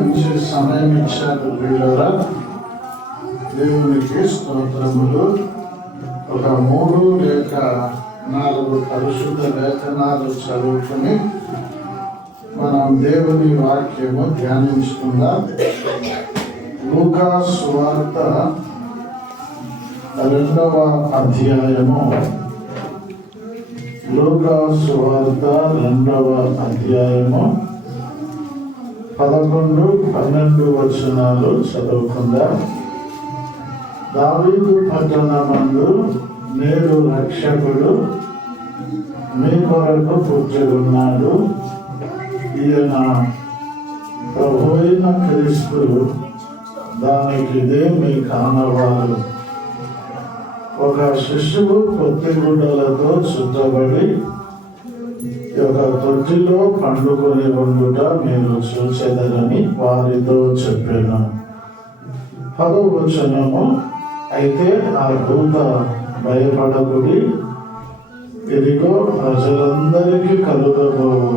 మంచి సమయం ఇచ్చారు వీళ్ళరా. దేవునికి స్తోత్రములు. ఒక 3 లేక 4 పరిశుద్ధ లేఖనాలు చదువుకుని మనం దేవుని వాక్యము ధ్యానించుకుందాం. లూకా సువార్త 2వ అధ్యాయము. లూకా సువార్త 2వ అధ్యాయము 11, 12 వచనాలు చదువుకుందాం. దావీదు పట్టణమందు నేడు రక్షకుడు మీ కొరకు పుట్టుకున్నాడు. ఈయన ప్రభువైన క్రీస్తు. దానికి ఇదే మీ కానవాలు. ఒక శిశువు పొత్తిగుడ్డలతో చుట్టబడి ఒక తొట్టిలో పండుకొని ఉండుట మీరు చూచెదరని వారితో చెప్పాను. 10వ వచనము. అయితే ఆ దూత భయపడకుడి, ఇదిగో ప్రజలందరికీ కలుగబోవు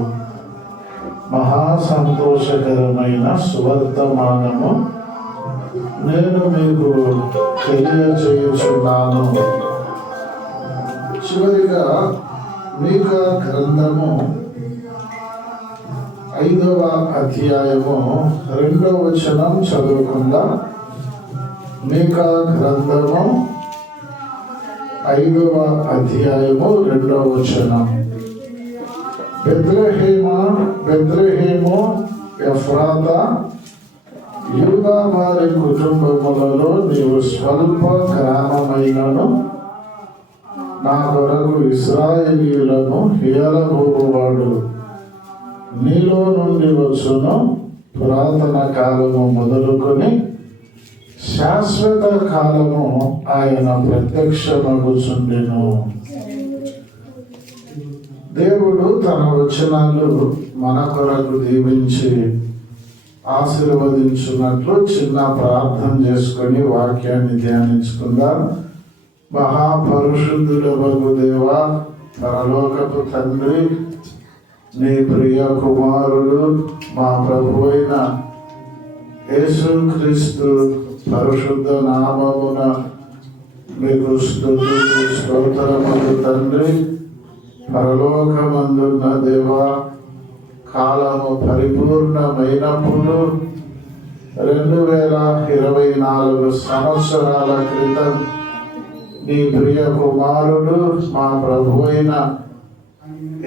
మహా సంతోషకరమైన సువర్తమానము నేను మీకు తెలియజేయుచున్నాను. చివరిగా మీకా గ్రంథము 5వ అధ్యాయము 2వ వచనం చదువుకుందాం. మీకా గ్రంథము 5వ అధ్యాయము 2వ వచనం. బెత్లెహేము ఎఫ్రాతా, యూదా వారి కుటుంబములలో నీవు స్వల్ప గ్రామమైనను నా కొరకు ఇశ్రాయేలీయులను హేళబోవాడు. నీలో నుండి వచ్చును పురాతన కాలము మొదలుకొని శాశ్వత కాలము ఆయన ప్రత్యక్షమగుచుండెను. దేవుడు తన వచనాలు మన కొరకు దీవించి ఆశీర్వదించున్నట్లు చిన్న ప్రార్థన చేసుకొని వాక్యాన్ని ధ్యానించుకుందాం. మహాపరిశుద్ధుడగు దేవా, పరలోకపు తండ్రి, నీ ప్రియ కుమారుడు మా ప్రభువైన యేసుక్రీస్తు పరిశుద్ధ నామమున మీకు స్తుతులు స్తోత్రములు తండ్రి. పరలోకమందున్న దేవా, కాలము పరిపూర్ణమైనప్పుడు 2024 సంవత్సరాల క్రితం నీ ప్రియ కుమారుడు మా ప్రభువైన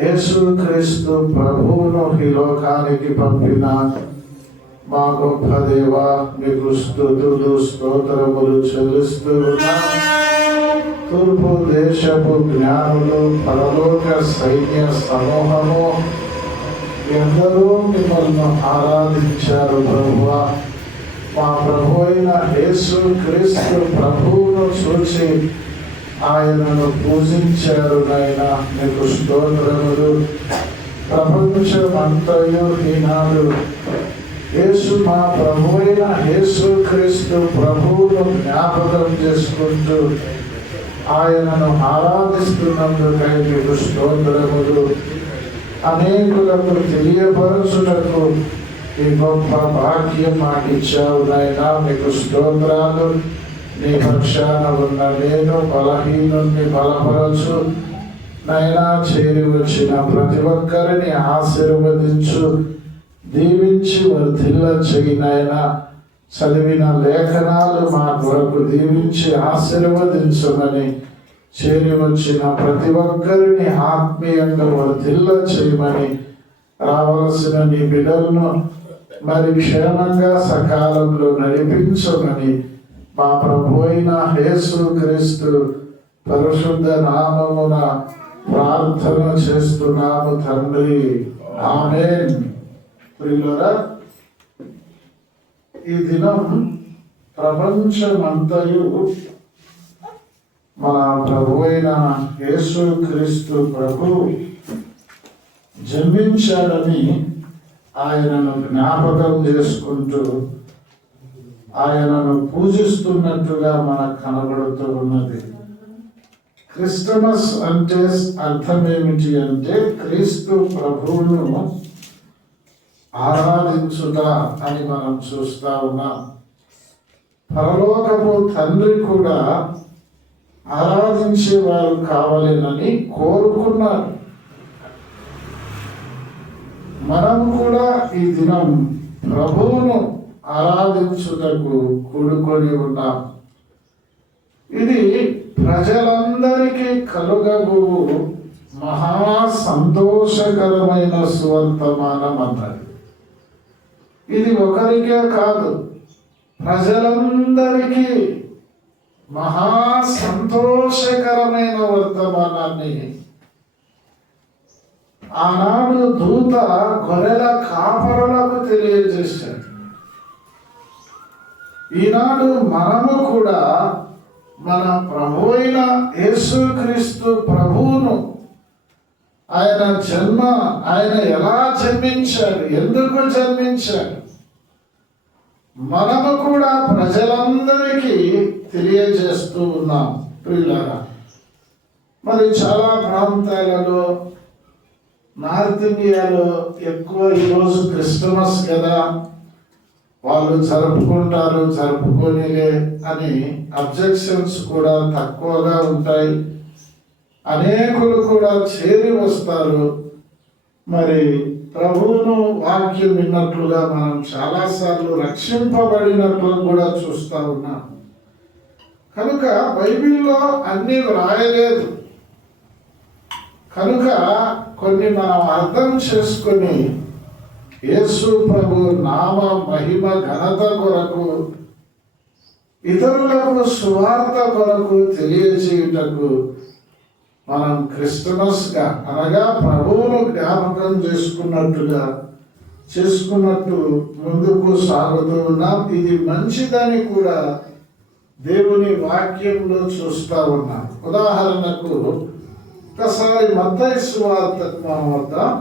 యేసుక్రీస్తు ప్రభువును ఈ లోకానికి పంపిన మా గొప్ప దేవా, మీకు స్తుతులు స్తోత్రములు చెల్లిస్తూ ఉన్నాం. తూర్పు దేశపు జ్ఞానులు, పరలోక సైన్య సమూహము ఎందరో మిమ్మల్ని ఆరాధించారు ప్రభువా. మా ప్రభువైన యేసుక్రీస్తు ప్రభువును చూచి ఆయనను పూజించారు నాయనా, మీకు స్తోత్రములు. ప్రపంచమంతయు ఈనాడు మా ప్రభువైన యేసుక్రీస్తు ప్రభువును జ్ఞాపకం చేసుకుంటూ ఆయనను ఆరాధిస్తున్నందుకై మీకు స్తోత్రములు. అనేకులకు తెలియపరచుటకు ఈ గొప్ప భాగ్యం మాకు ఇచ్చావు నాయనా, మీకు స్తోత్రాలు. నీ పక్షాన ఉన్న నేను బలహీనుణ్ణి బలపరచు నైనా. చేరి వచ్చిన ప్రతి ఒక్కరిని ఆశీర్వదించు, దీవించి వర్ధిల్ల చేయినైనా. చదివిన లేఖనాలు మా కొరకు దీవించి ఆశీర్వదించమని, చేరి వచ్చిన ప్రతి ఒక్కరిని ఆత్మీయంగా వర్ధిల్ల చేయమని, రావలసిన నీ బిడ్డలను మరి క్షేమంగా సకాలంలో నడిపించమని మా ప్రభు అయిన యేసుక్రీస్తు పరిశుద్ధ నామమున ప్రార్థన చేస్తున్నాము తండ్రి, ఆమేన్. ప్రియులారా, ఈ దినం ప్రపంచమంతయు మన ప్రభు అయిన యేసుక్రీస్తు ప్రభు జన్మించాడని ఆయనను జ్ఞాపకం చేసుకుంటూ ఆయనను పూజిస్తున్నట్టుగా మనకు కనబడుతూ ఉన్నది. క్రిస్టమస్ అంటే అర్థం ఏమిటి అంటే, క్రీస్తు ప్రభువును ఆరాధించుట అని మనం చూస్తా ఉన్నాం. పరలోకపు తండ్రి కూడా ఆరాధించే వారు కావాలని కోరుకున్నారు. మనం కూడా ఈ దినం ప్రభువును ఆరాధించుటకు కూడుకొని ఉన్నాం. ఇది ప్రజలందరికీ కలుగబో మహా సంతోషకరమైన సువర్తమానం అన్నది. ఇది ఒకరికే కాదు, ప్రజలందరికీ మహా సంతోషకరమైన వర్తమానాన్ని ఆనాడు దూత గొర్రెల కాపరులకు తెలియజేశాడు. ఈనాడు మనము కూడా మన ప్రభు అయిన యేసుక్రీస్తు ప్రభువును, ఆయన జన్మ, ఆయన ఎలా జన్మించాడు, ఎందుకు జన్మించాడు, మనము కూడా ప్రజలందరికీ తెలియజేస్తూ ఉన్నాం. ప్రియులారా, మరి చాలా ప్రాంతాలలో నార్త్ ఇండియాలో ఎక్కువ ఈరోజు క్రిస్టమస్ కదా, వాళ్ళు జరుపుకుంటారు, జరుపుకోనిలే అని అబ్జెక్షన్స్ కూడా తక్కువగా ఉంటాయి. అనేకులు కూడా చేరి వస్తారు. మరి ప్రభువును వాక్యం విన్నట్లుగా మనం చాలాసార్లు రక్షింపబడినట్లు కూడా చూస్తూ ఉన్నాం. కనుక బైబిల్లో అన్నీ వ్రాయలేదు కనుక కొన్ని మనం అర్థం చేసుకొని యేసు ప్రభు నామ మహిమ ఘనత కొరకు, ఇతరులకు సువార్త కొరకు తెలియజేయుటకు మనం క్రిస్టమస్గా అనగా ప్రభువును జ్ఞాపకం చేసుకున్నట్టు ముందుకు సాగుతూ ఉన్నాం. ఇది మంచిదని కూడా దేవుని వాక్యంలో చూస్తూ ఉన్నాం. ఉదాహరణకు ఒకసారి మత్తయి సువార్తకు మనం వద్దాం.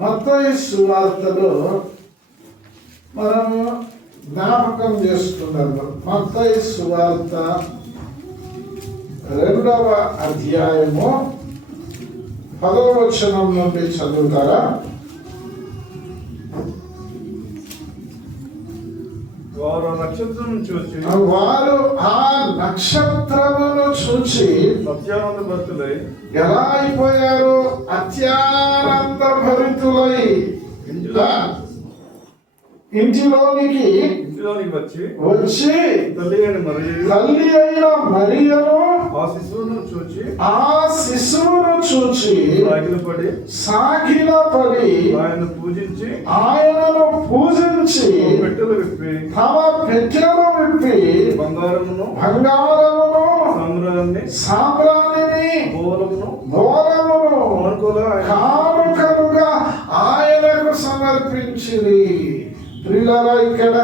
మత్తయి సువార్తలో మనము జ్ఞాపకం చేసుకున్నాము. మత్తయి సువార్త 2వ అధ్యాయము 10వ వచనం నుండి చదువుతారా? వారు ఆ నక్షత్రమును చూచి అత్యానందభరితులై ఎలా అయిపోయారు? అత్యానందభరితులై ఇంటిలోనికి వచ్చి తల్లి అయిన మరియను ఆ శిశువును చూచి సాగిలపడి ఆయనను పూజించి తమ పెట్టెలు విప్పి బంగారమును సాంబ్రాణిని మూలమును కానుకలుగా ఆయనకు సమర్పించిరి. ప్రియులారా, ఇక్కడ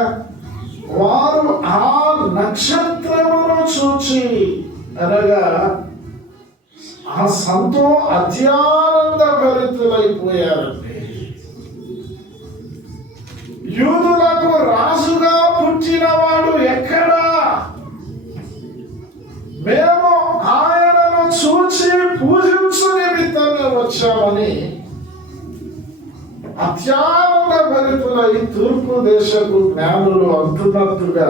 వారు ఆ నక్షత్రమును చూచి అనగా ఆ అత్యానంద భరితులైపోయారండి. యూదులకు రాజుగా పుట్టినవాడు ఎక్కడా? మేము ఆయనను చూచి పూజించు నిమిత్తమే వచ్చామని అత్యానంద భరితులై తూర్పు దేశపు జ్ఞానులు అంటున్నట్టుగా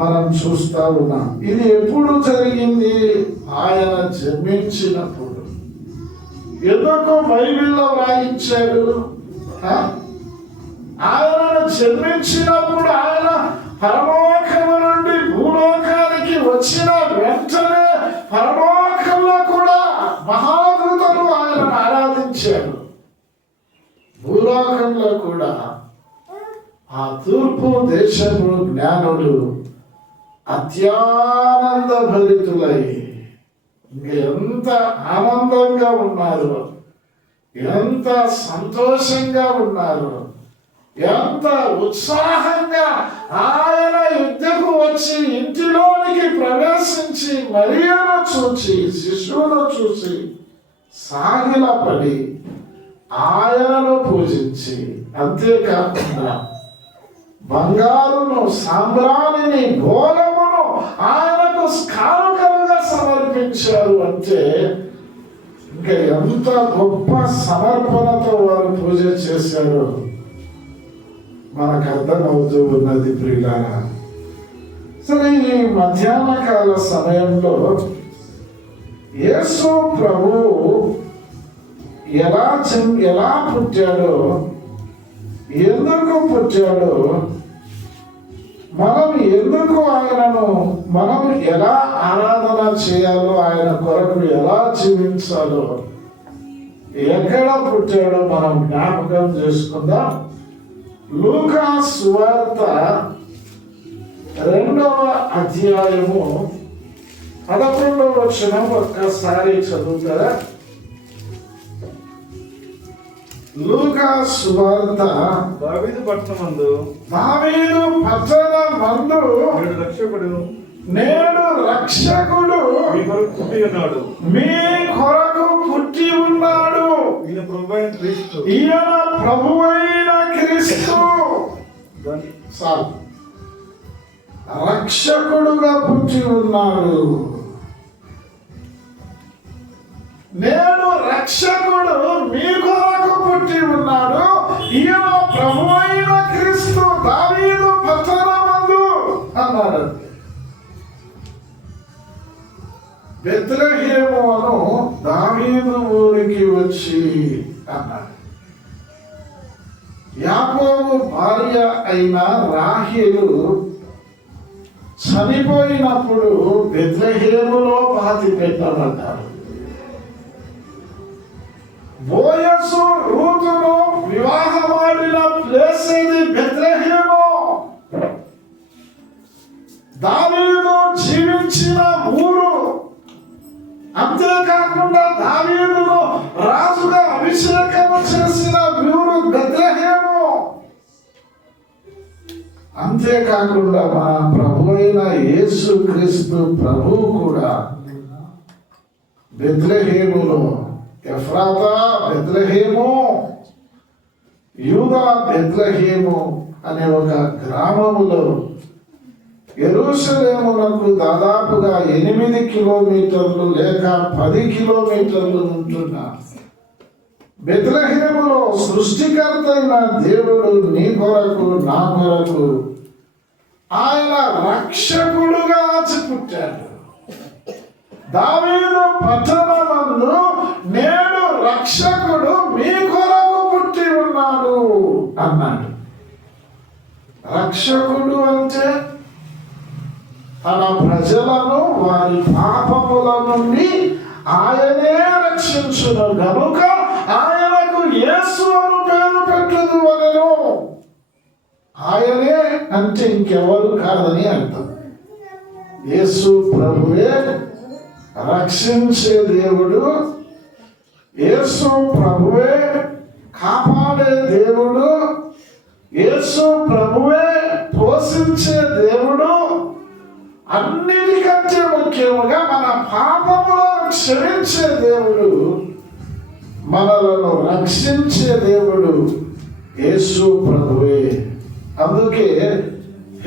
మనం చూస్తా ఉన్నాం. ఇది ఎప్పుడు జరిగింది? ఆయన జన్మించినప్పుడు. ఎందుకు బైబిల్లో వ్రాయించాడు? ఆయనను జన్మించినప్పుడు ఆయన పరలోకము నుండి భూలోకానికి వచ్చిన వెంటనే పరలోకంలో కూడా మహాదూతలు ఆయనను ఆరాధించారు. భూలోకంలో కూడా ఆ తూర్పు దేశపు జ్ఞానులు అత్యానంద భరితులై ఎంత ఆనందంగా ఉన్నారు, ఎంత సంతోషంగా ఉన్నారు, ఎంత ఉత్సాహంగా ఆయన యుద్ధకు వచ్చి ఇంటిలోనికి ప్రవేశించి మరియను చూచి శిశువును చూసి సాగిలపడి ఆయనను పూజించి, అంతేకాకుండా బంగారును సాంబ్రాణిని గోళమును ఆయనకు కానుకలుగా సమర్పించారు. అంటే ఇంక ఇంకా ఎంత గొప్ప సమర్పణతో వారు పూజ చేశారో మనకు అర్థమవుతూ ఉన్నది ప్రియులారా. సరే, ఈ మధ్యాహ్న కాల సమయంలో యేసు ప్రభువు ఎలా పుట్టాడో, ఎందుకు పుట్టాడో, మనం ఎందుకు ఆయనను మనం ఎలా ఆరాధన చేయాలో, ఆయన కొరకు ఎలా జీవించాలో, ఎక్కడ పుట్టాడో మనం జ్ఞాపకం చేసుకుందాం. లూకా సువార్త 2వ అధ్యాయము 11వ వచనం ఒక్కసారి చదువుతారా? లూకా సువార్త దావీదు పట్టణమందు నేడు రక్షకుడు మీ కొరకు పుట్టి ఉన్నాడు. ఈయన ప్రభువైన క్రీస్తు. రక్షకుడుగా పుట్టి ఉన్నాడు. నేడు రక్షకుడు మీ కొరకు పుట్టి ఉన్నాడు. ఈయన ప్రభువైన క్రీస్తు దావీదు పట్టణమందు అన్నాడు. బెత్లెహేము అను దావీదు ఊరికి వచ్చి అన్నాడు. యాకోబు భార్య అయిన రాహేలు చనిపోయినప్పుడు బెత్లెహేములో పాతి పెట్టబడ్డారు. బోయసు రూతును వివాహమాడిన ప్లేస్ ఇది బెత్లెహేము. దావీదు జీవించిన ఊరు. అంతేకాకుండా దావీదును రాజుగా అభిషేకం చేసిన ఊరు బెత్లెహేము. అంతేకాకుండా మన ప్రభు అయిన యేసు క్రీస్తు ప్రభువు కూడా బెత్లెహేములో, ఎఫ్రాతా బెత్లెహేము, యూదా బెత్లెహేము అనే ఒక గ్రామములో యెరూషలేమునకు దాదాపుగా 8 కిలోమీటర్లు లేక 10 కిలోమీటర్లు ఉంటున్న బెత్లెహేములో సృష్టికర్త అయిన దేవుడు నీ కొరకు నా కొరకు ఆయన రక్షకుడుగా పుట్టాడు. దావీదు పట్టణమందు నేడు రక్షకుడు మీ కొరకు పుట్టి ఉన్నాడు అన్నాడు. రక్షకుడు అంటే తన ప్రజలను వారి పాపముల నుండి ఆయనే రక్షించును గనుక ఆయనకు యేసు అని పేరు పెట్టుదు అనెను. ఆయనే అంటే ఇంకెవరు కాదని అర్థం. యేసు ప్రభువే రక్షించే దేవుడు. యేసు ప్రభువే కాపాడే దేవుడు. యేసు ప్రభువే పోషించే దేవుడు. అన్నిటికంటే ముఖ్యముగా మన పాపములను క్షమించే దేవుడు, మనలను రక్షించే దేవుడు యేసు ప్రభువే. అందుకే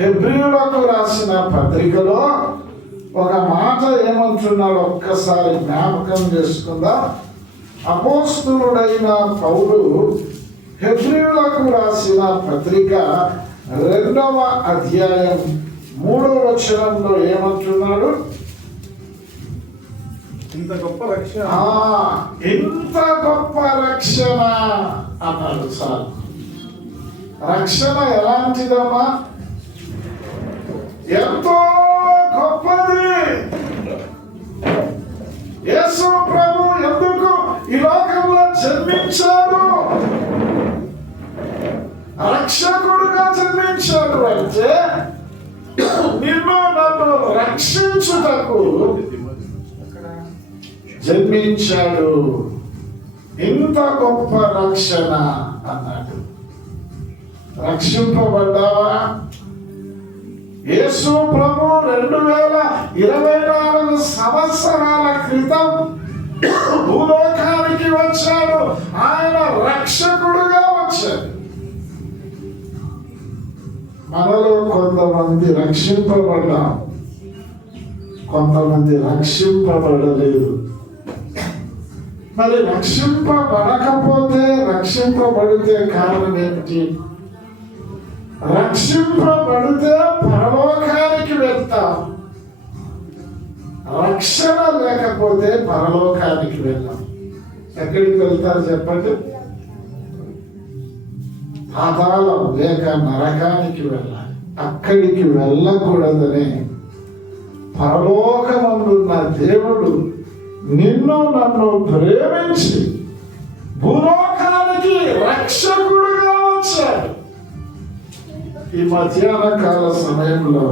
హెబ్రీయులకు రాసిన పత్రికలో ఒక మాట ఏమంటున్నాడు ఒక్కసారి జ్ఞాపకం చేసుకుందాం. అపోస్తలుడైన పౌలు హెబ్రీయులకు రాసిన పత్రిక 2వ అధ్యాయం 3వ వచనంలో ఏమంటున్నాడు? ఇంత గొప్ప రక్షణ, ఇంత గొప్ప రక్షణ అన్నాడు. సార్, రక్షణ ఎలాంటిదమ్మా? ఎంతో గొప్పది. యేసు ప్రభు ఎందుకు ఈ లోకంలో జన్మించాడు? రక్షకుడుగా జన్మించాడు అంటే నిన్ను నన్ను రక్షించుటకు జన్మించాడు. ఇంత గొప్ప రక్షణ అన్నాడు. రక్షింపబడ్డావా? యేసు ప్రభు 2024 సంవత్సరాల క్రితం భూలోకానికి వచ్చాడు. ఆయన రక్షకుడుగా వచ్చాడు. మనలో కొంతమంది రక్షింపబడ్డాం, కొంతమంది రక్షింపబడలేదు. మరి రక్షింపబడకపోతే రక్షింపబడితే కారణం ఏమిటి? రక్షింపబడితే పరలోకానికి వెళ్తాం, రక్షణ లేకపోతే పరలోకానికి వెళ్ళాం. ఎక్కడికి వెళ్తారు చెప్పండి? పాతాళం లేక నరకానికి వెళ్ళాలి. అక్కడికి వెళ్ళకూడదని పరలోకమందున్న దేవుడు నిన్ను నన్ను ప్రేమించి భూలోకానికి రక్షకుడుగా వచ్చాడు. ఈ మధ్యాహ్న కాల సమయంలో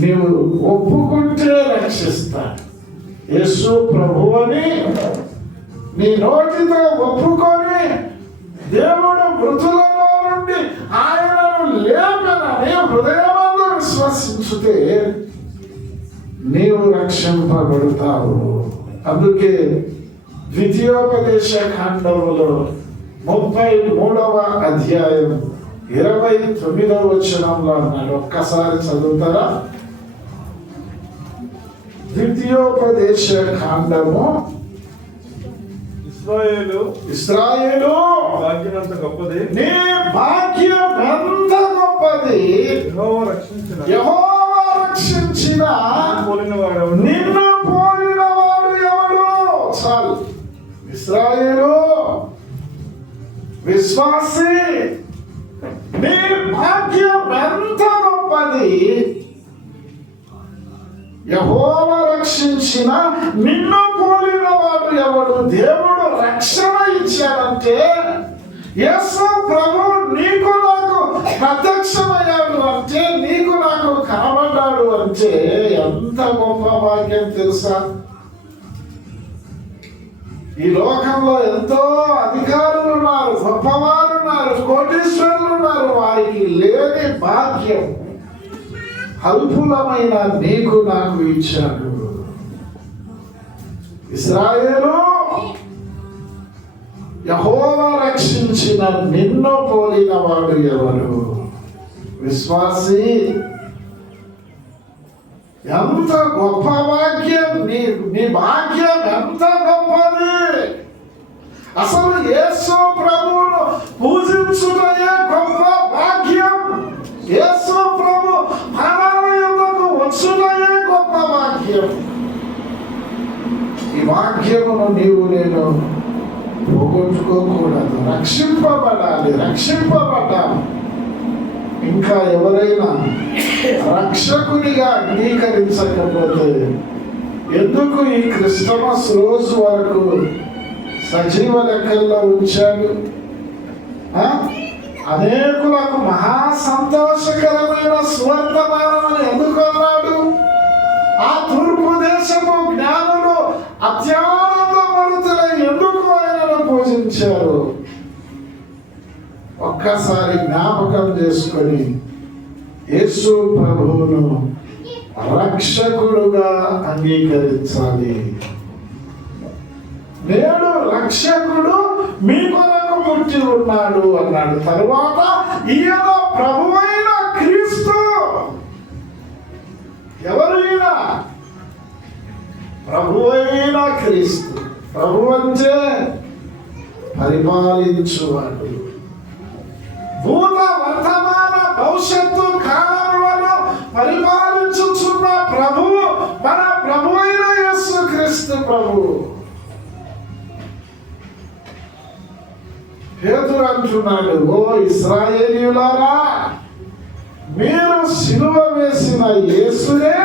నీవు ఒప్పుకుంటే రక్షిస్తాడు. యేసు ప్రభువని నీ నోటితో ఒప్పుకొని దేవుడు మృతులలో నుండి ఆయనను లేపనని హృదయమందు విశ్వసించుతే నీవు రక్షింపబడతావు. అందుకే ద్వితీయోపదేశ ఖండములో 33వ అధ్యాయం 29వ వచనంలో అన్నాడు. ఒక్కసారి చదువుతారా? ద్వితీయోపదేశ ఖండము, ఇశ్రాయేలు భాగ్యం ఎంత గొప్పది, నీ భాగ్యం ఎంత గొప్పది, యెహోవా రక్షించిన నిన్ను పోలిన వాడు ఎవడు? చాలు. ఇశ్రాయేలు విశ్వాసి, నీ భాగ్యం ఎంత గొప్పది, యెహోవా రక్షించిన నిన్ను పోలిన వాడు ఎవడు? దేవుడు రక్షణ ఇచ్చాడంటే యేసు ప్రభు నీకు నాకు ప్రత్యక్షమయ్యాడు అంటే, నీకు నాకు కనబడ్డాడు అంటే ఎంత గొప్ప భాగ్యం తెలుసా? ఈ లోకంలో ఎంతో అధికారులు ఉన్నారు, గొప్పవారు ఉన్నారు, కోటీశ్వరులు ఉన్నారు. వారికి లేని భాగ్యం అల్పులమైన నీకు నాకు ఇచ్చాడు. ఇశ్రాయేలు, యెహోవా రక్షించిన నిన్ను పోలిన వాడు ఎవరు? విశ్వాసి, ఎంత గొప్ప భాగ్యం! నీ భాగ్యం ఎంత గొప్పది! అసలు యేసు ప్రభువును పూజించుటయే గొప్ప భాగ్యం. యేసు ప్రభు ఆలయములకు వచ్చుటయే గొప్ప భాగ్యం. ఈ భాగ్యమును నీవు నేను పోగొట్టుకోకూడదు. రక్షింపబడాలి, రక్షింపబడ్డాము. ఇంకా ఎవరైనా రక్షకునిగా అంగీకరించకపోతే ఎందుకు ఈ క్రిస్టమస్ రోజు వరకు సజీవ లెక్కల్లో ఉంచాడు? అనేకులకు మహా సంతోషకరమైన స్వర్తమానమని ఎందుకు అన్నాడు? ఆ తూర్పు దేశము జ్ఞానులు అత్యానందమరుతులై ఎందుకు ఆయనను పూజించారు? ఒక్కసారి జ్ఞాపకం చేసుకొని యేసు ప్రభువును రక్షకుడుగా అంగీకరించాలి. నేడు రక్షకుడు మీ కొరకు పుట్టి ఉన్నాడు అన్నాడు. తరువాత ఈయన ప్రభువైన క్రీస్తు. ఎవరు ఈయన? ప్రభువైన క్రీస్తు. ప్రభు అంటే పరిపాలించువాడు. భూత వర్తమాన భవిష్యత్తు కాలంలో పరిపాలించుచున్న ప్రభువు మన ప్రభువైన యేసు క్రీస్తు ప్రభు. పేతురు అంటున్నాడు, ఓ ఇశ్రాయేలీయులారా, మీరు సిలువ వేసిన యేసునే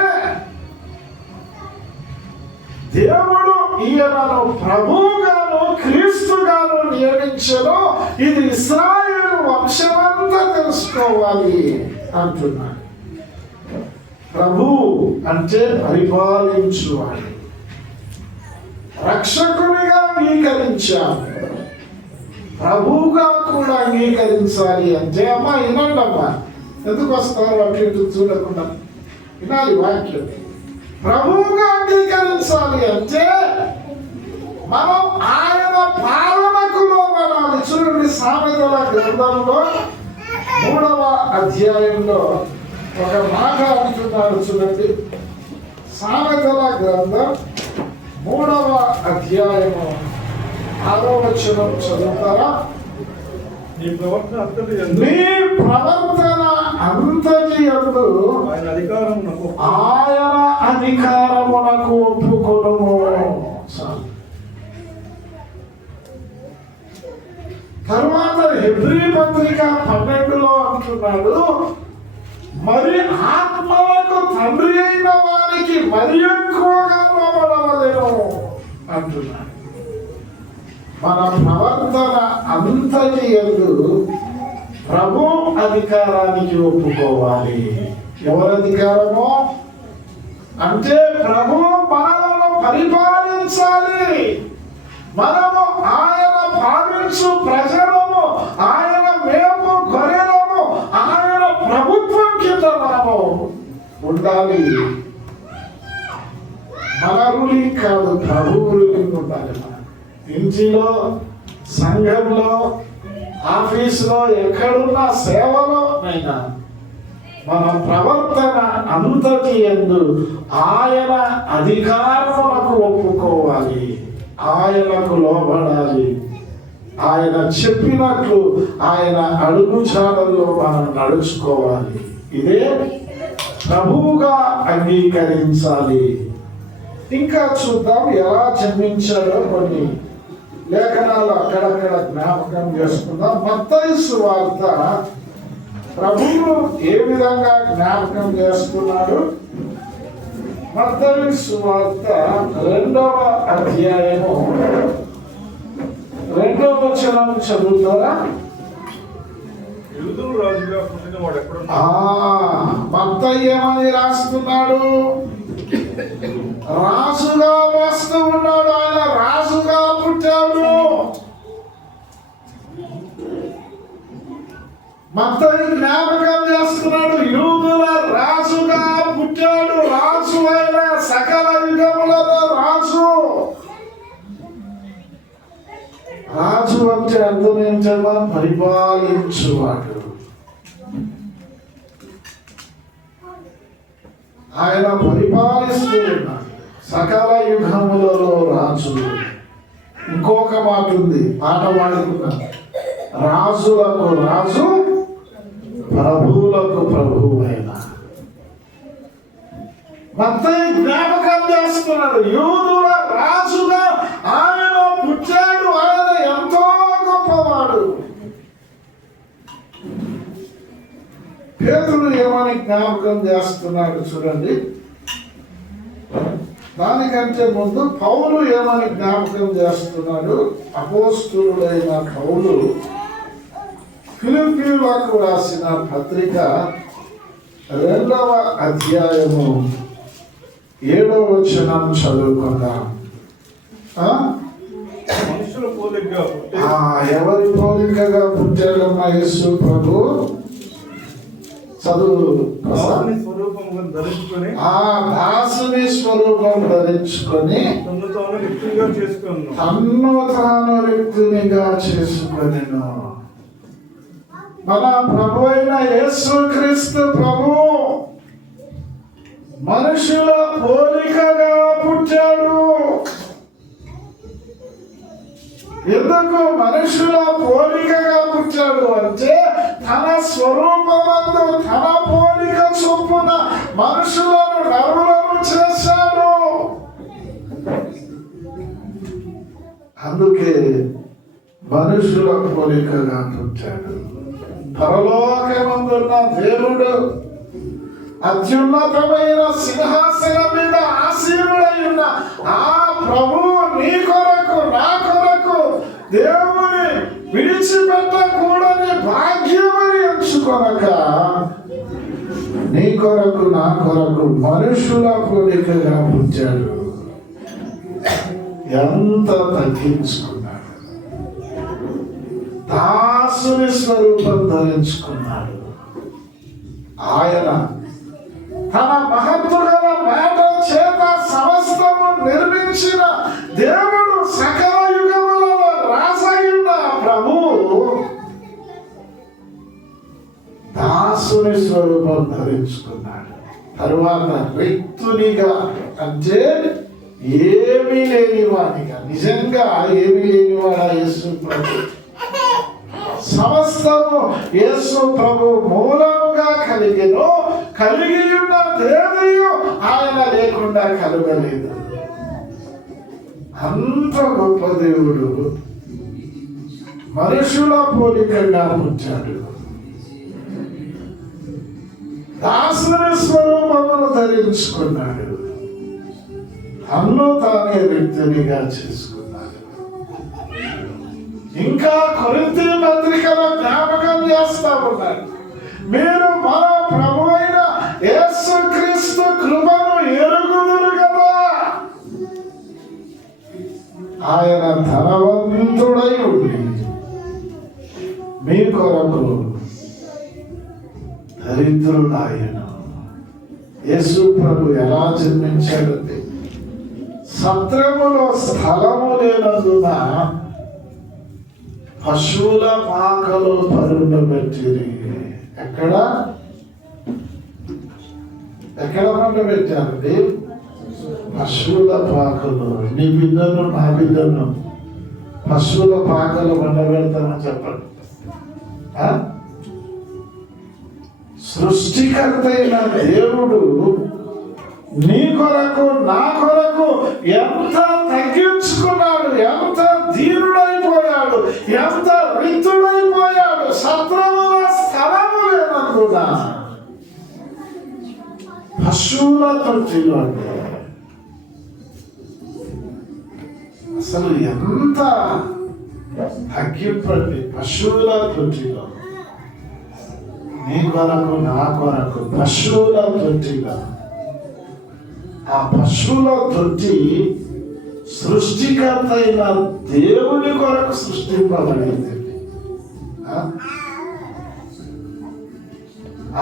దేవుడు ఈయనను ప్రభువుగాను క్రీస్తుగాను నియమించెను. ఇది ఇశ్రాయేలు వంశమంతా తెలుసుకోవాలి అంటున్నాడు. ప్రభు అంటే పరిపాలించువాడు. రక్షకునిగా అంగీకరించాము, ప్రభువుగా కూడా అంగీకరించాలి అంటే, అమ్మా వినండి అమ్మా, ఎందుకు వస్తారు అటు ఇటు చూడకుండా వినాలి వాక్యం. ప్రభువుగా అంగీకరించాలి అంటే మనం ఆయన పాలనకు లోబడాలి. చూడండి, సామెతల గ్రంథంలో 3వ అధ్యాయంలో ఒక మాట అంటున్నారు. చూడండి, సామెతల గ్రంథం 3వ అధ్యాయము 6వ వచనం చదువుతారా? నీ ప్రవర్తన అంతటి యందు నీ ప్రవర్తన అంతటి యందు ఆయన అధికారమునకు ఆయన అధికారమునకు ఒప్పుకొనుము. తర్వాత హెబ్రీ పత్రిక 12లో అంటున్నాడు, మరి ఆత్మలకు తండ్రి అయిన వారికి మరి ఎక్కువగా లోబడవలెను అంటున్నాడు. మన ప్రవర్తన అంతటి యందు ప్రభు అధికారానికి ఒప్పుకోవాలి. ఎవరి అధికారము అంటే ప్రభు మనలను పరిపాలించాలి. మనము ఆయన పాలించు ప్రజలము, ఆయన మేము గొర్రెలము, ఆయన ప్రభుత్వం కింద మనము ఉండాలి. మన రూలింగ్ కాదు, ప్రభు రూలింగ్ ఉండాలి. ఇంటిలో, సంఘంలో, ఆఫీసులో, ఎక్కడున్నా సేవలో అయినా మన ప్రవర్తన అంతటి యందు ఆయన అధికారములకు ఒప్పుకోవాలి, ఆయనకు లోబడాలి. ఆయన చెప్పినట్లు ఆయన అడుగుజాడల్లో మనం నడుచుకోవాలి. ఇదే ప్రభువుగా అంగీకరించాలి. ఇంకా చూద్దాం ఎలా జన్మించాడో కొన్ని లేఖనాలు అక్కడక్కడ జ్ఞాపకం చేసుకుందాం. మత్తయి సువార్త ప్రభువు ఏ విధంగా జ్ఞాపకం చేసుకున్నాడు? మత్తయి సువార్త 2వ అధ్యాయము 2వ వచనం చదువుతారా? యూదులు రాజుగా పుట్టిన వాడు ఎక్కడ? మత్తయి ఏమని రాస్తున్నాడు? రాజుగా వస్తూ ఉన్నాడు. ఆయన రాజుగా పుట్టాడు. మత్తయి జ్ఞాపకం చేస్తున్నాడు, యూదుల రాజుగా పుట్టాడు. రాజు అయిన సకల యుగములలో రాజు. రాజు అంటే అర్థం ఏంటమ్మా? పరిపాలించువాడు. ఆయన పరిపాలిస్తూ ఉన్నాడు సకల యుగములలో రాజు. ఇంకొక మాట ఉంది, పాట పాడుకున్నాను, రాజులకు రాజు ప్రభువులకు ప్రభువు అయిన. మత్తయి జ్ఞాపకం చేస్తున్నాడు, యూదుల రాజుగా ఆయన పుట్టాడు. ఆయన ఎంతో గొప్పవాడు. పేతురు ఏమని జ్ఞాపకం చేస్తున్నాడు చూడండి. దానికంటే ముందు పౌలు ఏమని జ్ఞాపకం చేస్తున్నాడు? అపోస్తలుడైన పౌలు ఫిలిప్పీయులకు రాసిన పత్రిక 2వ అధ్యాయము 7వ వచనం చదువుకుందాం. మనుషుల పోలికగా పుట్టి ఎవరి పోలికగా పుట్టాడమ్మా యేసు ప్రభు? చదువు. దాసుని స్వరూపముగా ధరించుకొని దాసుని స్వరూపం ధరించుకొని తన్ను తాను రిక్తునిగా చేసుకొనెను. తన్ను తాను రిక్తునిగా చేసుకొనెను. మన ప్రభు అయిన యేసుక్రీస్తు ప్రభు మనుషుల పోలికగా పుట్టాడు. ఎందుకు మనుషుల పోలికగా పుట్టాడు అంటే తన స్వరూపమందు తన పోలిక చొప్పున మనుషులను నరులను చేశాడు. అందుకే మనుషుల పోలికగా పుట్టాడు. పరలోకమందున్న దేవుడు అత్యున్నతమైన సింహాసనం మీద ఆసీనుడై ఉన్న ఆ ప్రభువు నీ కొరకు నా కొరకు దేవుని విడిచిపెట్టకూడని భాగ్యమని ఎంచుకొనక నీ కొరకు నా కొరకు మనుషుల పోలికగా పుట్టాడు. ఎంత తగ్గించుకున్నాడు, దాసుని స్వరూపం ధరించుకున్నాడు. ఆయన తన మహత్తుగల మాట చేత సమస్తము నిర్మించిన దేవుడు, సకల యుగములలో రాజైన ప్రభువు దాసుని స్వరూపం ధరించుకున్నాడు. తరువాత రిక్తునిగా అంటే ఏమీ లేనివాడిగా, నిజంగా ఏమీ లేనివాడా యేసు ప్రభు? సమస్తము యేసు ప్రభు మూలముగా కలిగెను, కలిగి ఉన్న దేవయు ఆయన లేకుండా కలగలేదు. అంత గొప్ప దేవుడు మనుషుల పోలికగా పుట్టాడు. దాసుని స్వరూపమును ధరించుకున్నాడు. తన్ను తానే వ్యక్తినిగా చేసుకున్నాడు. ఇంకా కొరింథీ పత్రికలో జ్ఞాపకం చేస్తా ఉన్నాడు, మీరు మన ప్రభు అయిన యేసుక్రీస్తు కృపను ఎరుగుదురు కదా. ఆయన ధనవంతుడై ఉండి మీ కొరకు దరిద్రుడాయన. యేసు ప్రభు ఎలా జన్మించాడంటే, సత్రములో స్థలము లేనందున పశువుల పాకలో పరుండబెట్టిరి. ఎక్కడ పండబెట్టారండి? పశువుల పాకలు. నీ బిడ్డను నా బిడ్డను పశువుల పాకలు పండబెడతామని చెప్పండి. సృష్టికర్త అయిన దేవుడు నీ కొరకు నా కొరకు ఎంత తగ్గించుకున్నాడు, ఎంత దీనుడైపోయాడు, ఎంత రిక్తుడైపోయాడు. సత్రముల స్థలము లేనందున పశువుల తొట్టిలో అంటే అసలు ఎంత తగ్గింపండి. పశువుల తొట్టిలో, నీ కొరకు నా కొరకు పశువుల తొట్టిలో. ఆ పశువుల తొట్టి సృష్టికర్త అయిన దేవుని కొరకు సృష్టింపబడింది.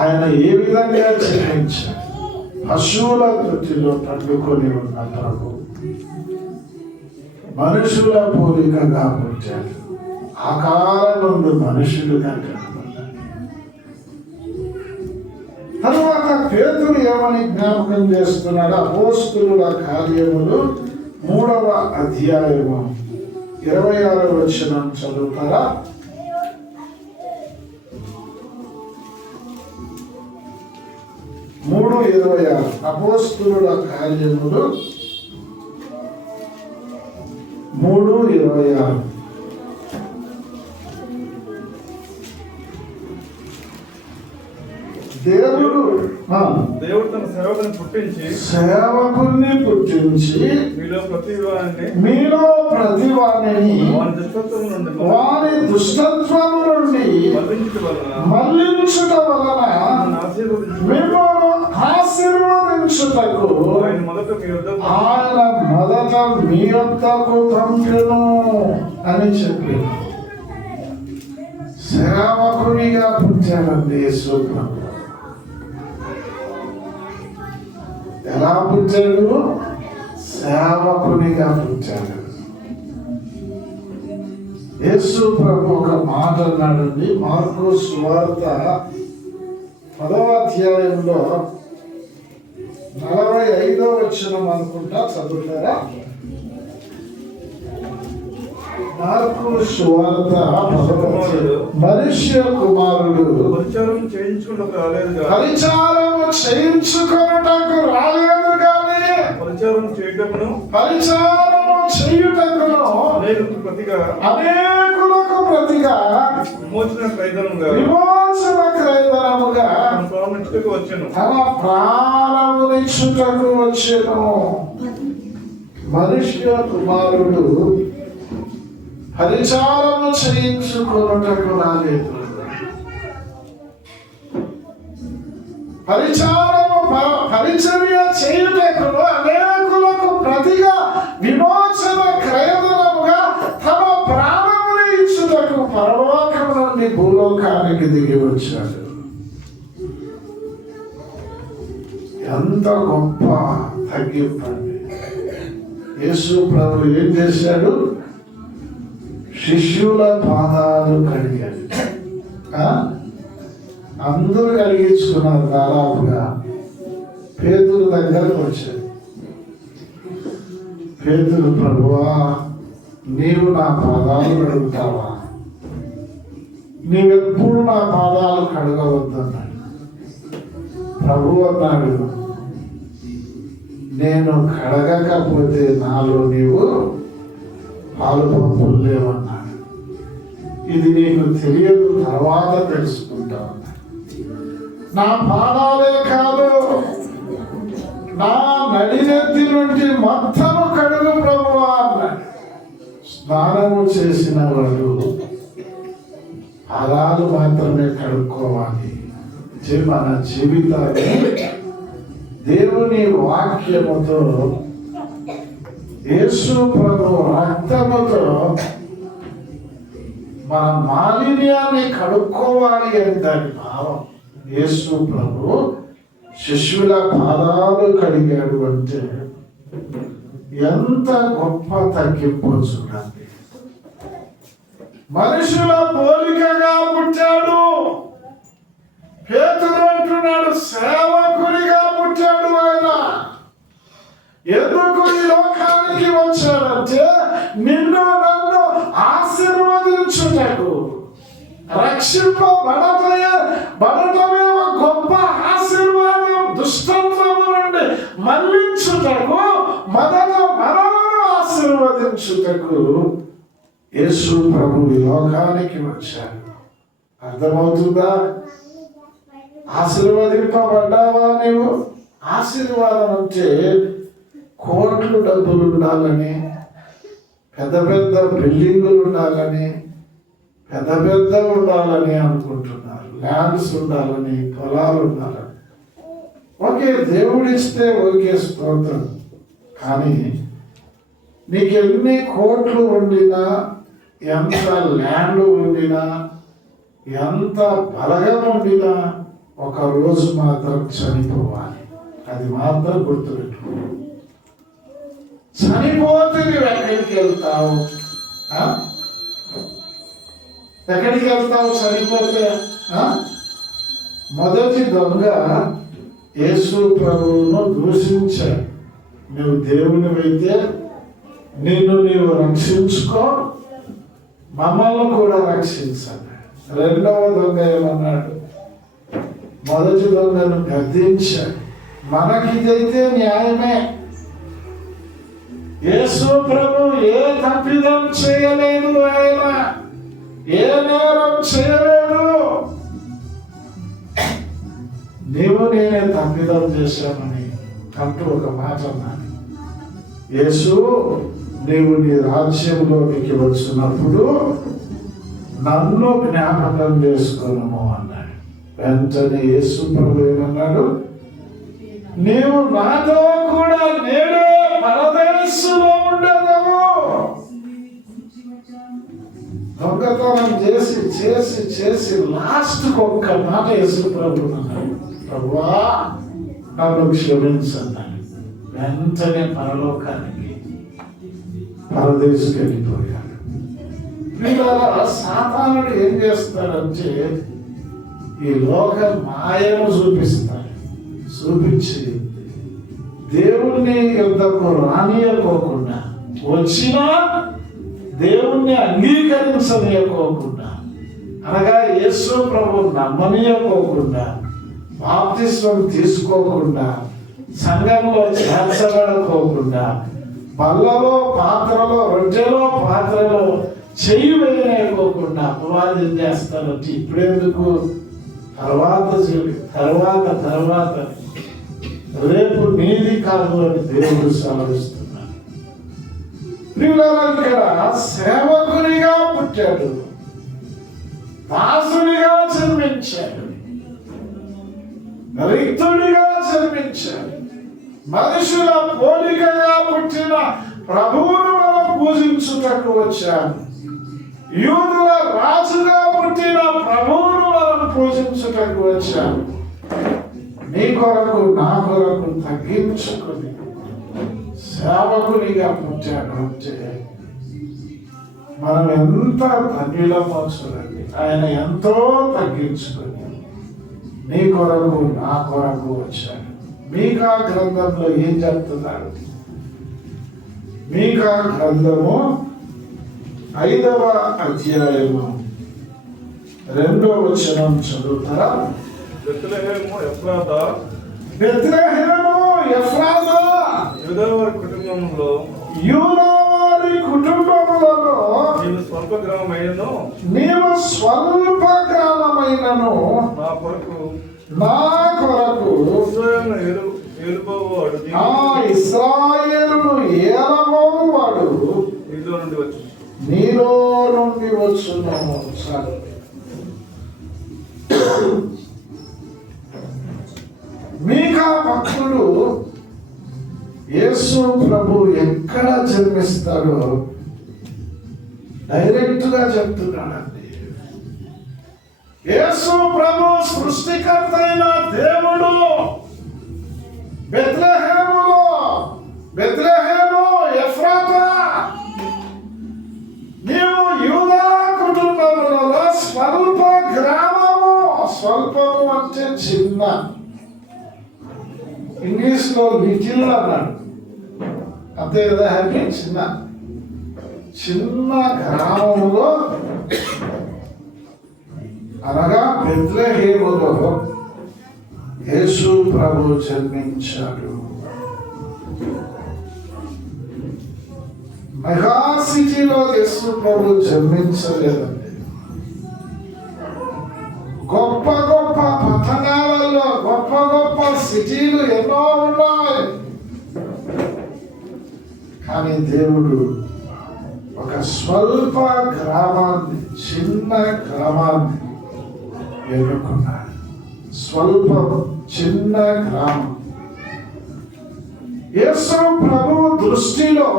ఆయన ఏ విధంగా చెల్లించాడు? పశువుల తొట్టిలో పండుకొని ఉన్న ప్రభు మనుషుల పోలికగా పుట్టాడు. ఆకారముందు మనుషులుగా కనబడ్డాడు. తరువాత పేతురు ఏమని జ్ఞాపకం చేస్తున్నాడు? అపోస్తలుల కార్యములు 3వ అధ్యాయము 26వ వచనం చదువుతారా? మూడు 26. అపోస్తలుల కార్యములు 3:26. దేవుడు తన సేవకుని పుట్టించి మీలో ప్రతివానిని వారి దుష్టత్వము నుండి మళ్లించుట వలన మిమ్మల్ని ఆశీర్వదించుటకు ఆయన మొదట మీ వద్దకు పంపెను అని చెప్పాను. సేవకునిగా పుట్టాడండి యేసు ప్రభు. ఎలా పుట్టాడు? సేవకునిగా పుట్టాడు. యేసు ప్రభు ఒక మాట అన్నాడండి. మార్కు సువార్త 10వ అధ్యాయంలో 45వ వచనం అనుకుంటా, చదువుతారా? మార్కు సువార్త 10వ. మనుష్య కుమారుడు పరిచారము చేయించుకొనుటకు రాలేదు గాని పరిచారము చేయుటకును అనేకులకు ప్రతిగా విమోచన క్రయధనముగా తన ప్రాణమునిచ్చుటకు వచ్చెను. మనుష్య కుమారుడు పరిచారము చేయించుకొనుటకు రాలేదు. పరిచర్య చేయుటకును అనేకులకు ప్రతిగా విమోచన క్రయధనముగా తమ ప్రాణముని ఇచ్చుటకు పరలోకము నుండి భూలోకానికి దిగి వచ్చాడు. ఎంత గొప్ప తగ్గింపండి. యేసు ప్రభు ఏం చేశాడు? శిష్యుల పాదాలు కడిగాడు. అందరూ కలిగించుకున్నారు. దాదాపుగా పేతురు దగ్గరకు వచ్చాడు. పేతురు, ప్రభువా నీవు నా పాదాలు కడుగుతావా? నీవెప్పుడు నా పాదాలు కడగవద్దన్నాడు. ప్రభు అన్నాడు, నేను కడగకపోతే నాలో నీవు పాలు పంపులు లేవన్నాడు. ఇది నీకు తెలియదు, తర్వాత తెలుసుకుంటావు. నా పాదాలే కాదు, నా నడినెత్తి నుండి మొత్తము కడుగు ప్రభువా అన్నాడు. స్నానము చేసిన వాడు పాదాలు మాత్రమే కడుక్కోవాలి. మన జీవితాన్ని దేవుని వాక్యముతో, యేసు ప్రభు రక్తముతో మన మాలిన్యాన్ని కడుక్కోవాలి అని దాని భావం. యేసు ప్రభు శిష్యుల పాదాలు కడిగాడు అంటే ఎంత గొప్ప తగ్గింపు చూడండి. మనుషుల పోలికగా పుట్టాడు. పేతురు అంటున్నాడు, సేవకునిగా పుట్టాడు. ఆయన ఎందుకు ఈ లోకానికి వచ్చాడంటే నిన్ను నన్ను ఆశీర్వదించుటకు. రక్షింపబడటమే ఒక గొప్ప ఆశీర్వాదం. దుష్టత్వము నుండి మళ్లించుటకు, మొదట మనలను ఆశీర్వదించుటకు యేసు ప్రభు ఈ లోకానికి వచ్చాడు. అర్థమవుతుందా? ఆశీర్వదింపబడ్డావా నీవు? ఆశీర్వాదం అంటే కోట్లు డబ్బులు ఉండాలని, పెద్ద పెద్ద బిల్డింగులు ఉండాలని, పెద్ద ఉండాలని అనుకుంటున్నారు. ల్యాండ్స్ ఉండాలని, పొలాలు ఉండాలని. ఓకే, దేవుడిస్తే ఓకే, స్తోత్రం. కానీ నీకు ఎన్ని కోట్లు ఉండినా, ఎంత ల్యాండ్ ఉండినా, ఎంత బలగం ఉండినా ఒక రోజు మాత్రం చనిపోవాలి. అది మాత్రం గుర్తుపెట్టు. చనిపోతే నువ్వు ఎక్కడికి వెళ్తావు? ఎక్కడికి వెళ్తావు చనిపోతే? మొదటి దొంగ యేసు ప్రభువును దూషించాడు. నువ్వు దేవునివైతే నిన్ను నీవు రక్షించుకో, మమ్మల్ని కూడా రక్షించాలి. రెండవ దొంగ ఏమన్నాడు? మొదటి దొంగను గద్దించాడు. మనకిదైతే న్యాయమే. యేసు ప్రభు ఏ తప్పిదం చేయలేదు, ఆయన ఏ నేరం చేయలేదు. నీవు నేనే తప్పిదం చేశామని అంటూ ఒక మాట అన్నాడు. యేసు, నీవు నీ రాజ్యంలోనికి వచ్చినప్పుడు నన్ను జ్ఞాపకం చేసుకోను అన్నాడు. వెంటనే యేసు ప్రభు ఏమన్నాడు? నీవు నాతో కూడా నేడే పరదేశంలో ఉండదము. దొంగతనం చేసి చేసి చేసి లాస్ట్ ఒక్క మాట యేసు ప్రభు అన్నాడు, ప్రభువా నన్ను క్షమించన్నాడు. వెంటనే పరలోకానికి పరదేశకు వెళ్ళిపోయాడు. సాతానుడు ఏం చేస్తాడంటే ఈ లోక మాయను చూపిస్తాడు. చూపించి దేవుణ్ణి యుద్ధకు రానియకోకుండా, వచ్చినా దేవుణ్ణి అంగీకరించనీయకోకుండా, అనగా యేసు ప్రభు నమ్మనీయకోకుండా, బాప్తిస్మం తీసుకోకుండా, సంఘంలో చేర్చబడకోకుండా, పళ్ళలో పాత్రలో రొట్టెలో పాత్రలో చెయ్యి వేయలేకోకుండా అపవాదం చేస్తానంటే ఇప్పుడెందుకు, తర్వాత రేపు నీది కాదు అని దేవుడు సెలవిస్తున్నాడు. ఇక్కడ సేవకునిగా పుట్టాడు, దాసునిగా జన్మించాడు, రిక్తుడిగా జన్మించాడు. మనుషుల పోలికగా పుట్టిన ప్రభువును మనం పూజించుటకు వచ్చాను. యూదుల రాజుగా పుట్టిన ప్రభువును మనం పూజించుటకు వచ్చాను. నీ కొరకు నా కొరకు తగ్గించుకుని సేవకునిగా పుట్టాడు అంటే మనం ఎంత ధన్యులమో చూడండి. ఆయన ఎంతో తగ్గించుకుని నీ కొరకు నా కొరకు వచ్చాడు. మీకా గ్రంథంలో ఏం చెప్తున్నాడు? మీకా గ్రంథము 5వ అధ్యాయము 2వ వచనం చదువుతారా? బెత్లెహేము ఎఫ్రాతా బెత్లెహేము ఎఫ్రాతా యూదావారి కుటుంబంలో యూదావారి కుటుంబములలో నీవు స్వల్ప గ్రామమైనను నీవు స్వల్ప గ్రామమైనను నా కొరకు ఏలుబోవాడు ఇశ్రాయేలును ఏలబోవాడు నీలో నుండి వచ్చున్నాము. సార్ మీకా భక్తుడు యేసు ప్రభు ఎక్కడ జన్మిస్తాడో డైరెక్ట్ గా చెప్తున్నాడండి. యేసు ప్రభు సృష్టికర్త అయిన దేవుడు బెత్లెహేము ఎఫ్రాతా నీవు యూదా కుటుంబములలో స్వల్ప గ్రామము. స్వల్పము అంటే చిన్న, ఇంగ్లీష్ లో లిటిల్ అన్నాడు అంతే కదా. హ్యాపీ చిన్న గ్రామంలో అనగా బెత్లెహేములో యేసు ప్రభు జన్మించాడు. మెగా సిటీలో యేసు ప్రభు జన్మించలేదండి. గొప్ప గొప్ప పట్టణాలలో గొప్ప గొప్ప సిటీలు ఎన్నో ఉన్నాయి. కానీ దేవుడు ఒక స్వల్ప గ్రామాన్ని, చిన్న గ్రామాన్ని ఎన్నుకున్నాడు. స్వల్పం, చిన్న గ్రామం. యేసు ప్రభు దృష్టిలో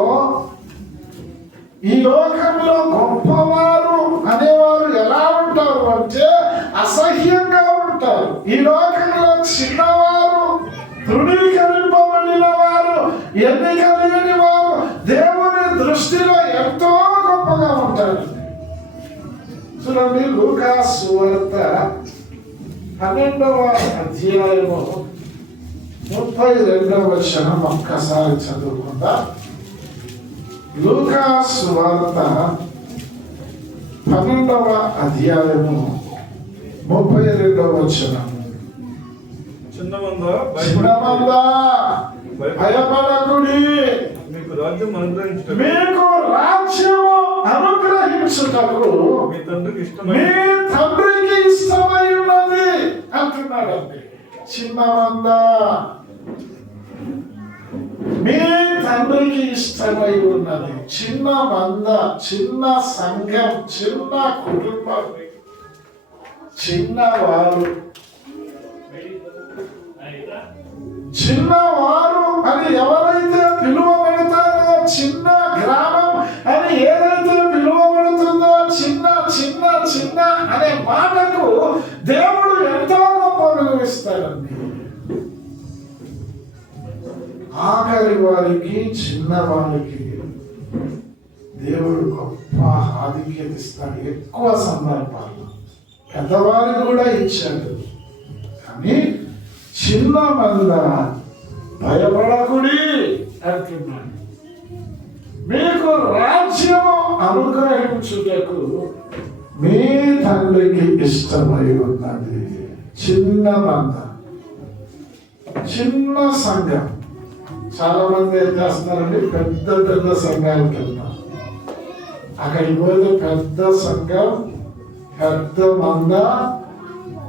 ఈ లోకంలో గొప్పవారు అనేవారు ఎలా ఉంటారు అంటే అసహ్యంగా ఉంటారు. ఈ లోకంలో చిన్నవారు, తృణీకరింపబడిన వారు, ఎన్నిక లేని వారు దేవుని దృష్టిలో ఎంతో గొప్పగా ఉంటారు. చూడండి, లూకా సువార్త 12వ అధ్యాయము 32వ వచనం ఒక్కసారి చదువుకుందాం. లూకా సువార్త 12వ అధ్యాయము 32వ వచనం. చిన్నమందా భయపడకుడి, మీకు రాజ్యం అనుగ్రహించుటకు మీ తండ్రికి ఇష్టమై ఉన్నది అంటున్నాడండి. చిన్నమందా మీ తండ్రికి ఇష్టమై ఉన్నది. చిన్న మంద, చిన్న సంఘం, చిన్న కుటుంబం, చిన్నవారు అని ఎవరైతే పిలువబడతారో, చిన్న గ్రామం అని ఏదైతే పిలువబడుతుందో, చిన్న చిన్న చిన్న అనే మాటకు దేవుడు ఎంతో గొప్ప విలువిస్తాడండి. ఆఖరి వారికి, చిన్న వారికి దేవుడు గొప్ప ఆధిక్యత ఇస్తాడు. ఎక్కువ సందర్భాల్లో పెద్దవారికి కూడా ఇచ్చాడు. కానీ చిన్న మంద భయపడకుడి అంటున్నాడు. మీకు రాజ్యము అనుగ్రహించుటకు మీ తండ్రికి ఇష్టమై ఉన్నది. చిన్న మంద, చిన్న సంఘం. చాలా మంది ఏం చేస్తున్నారండి, పెద్ద పెద్ద సంఘాలకు వెళ్తారు. అక్కడికి పోతే పెద్ద సంఘం, పెద్ద మంద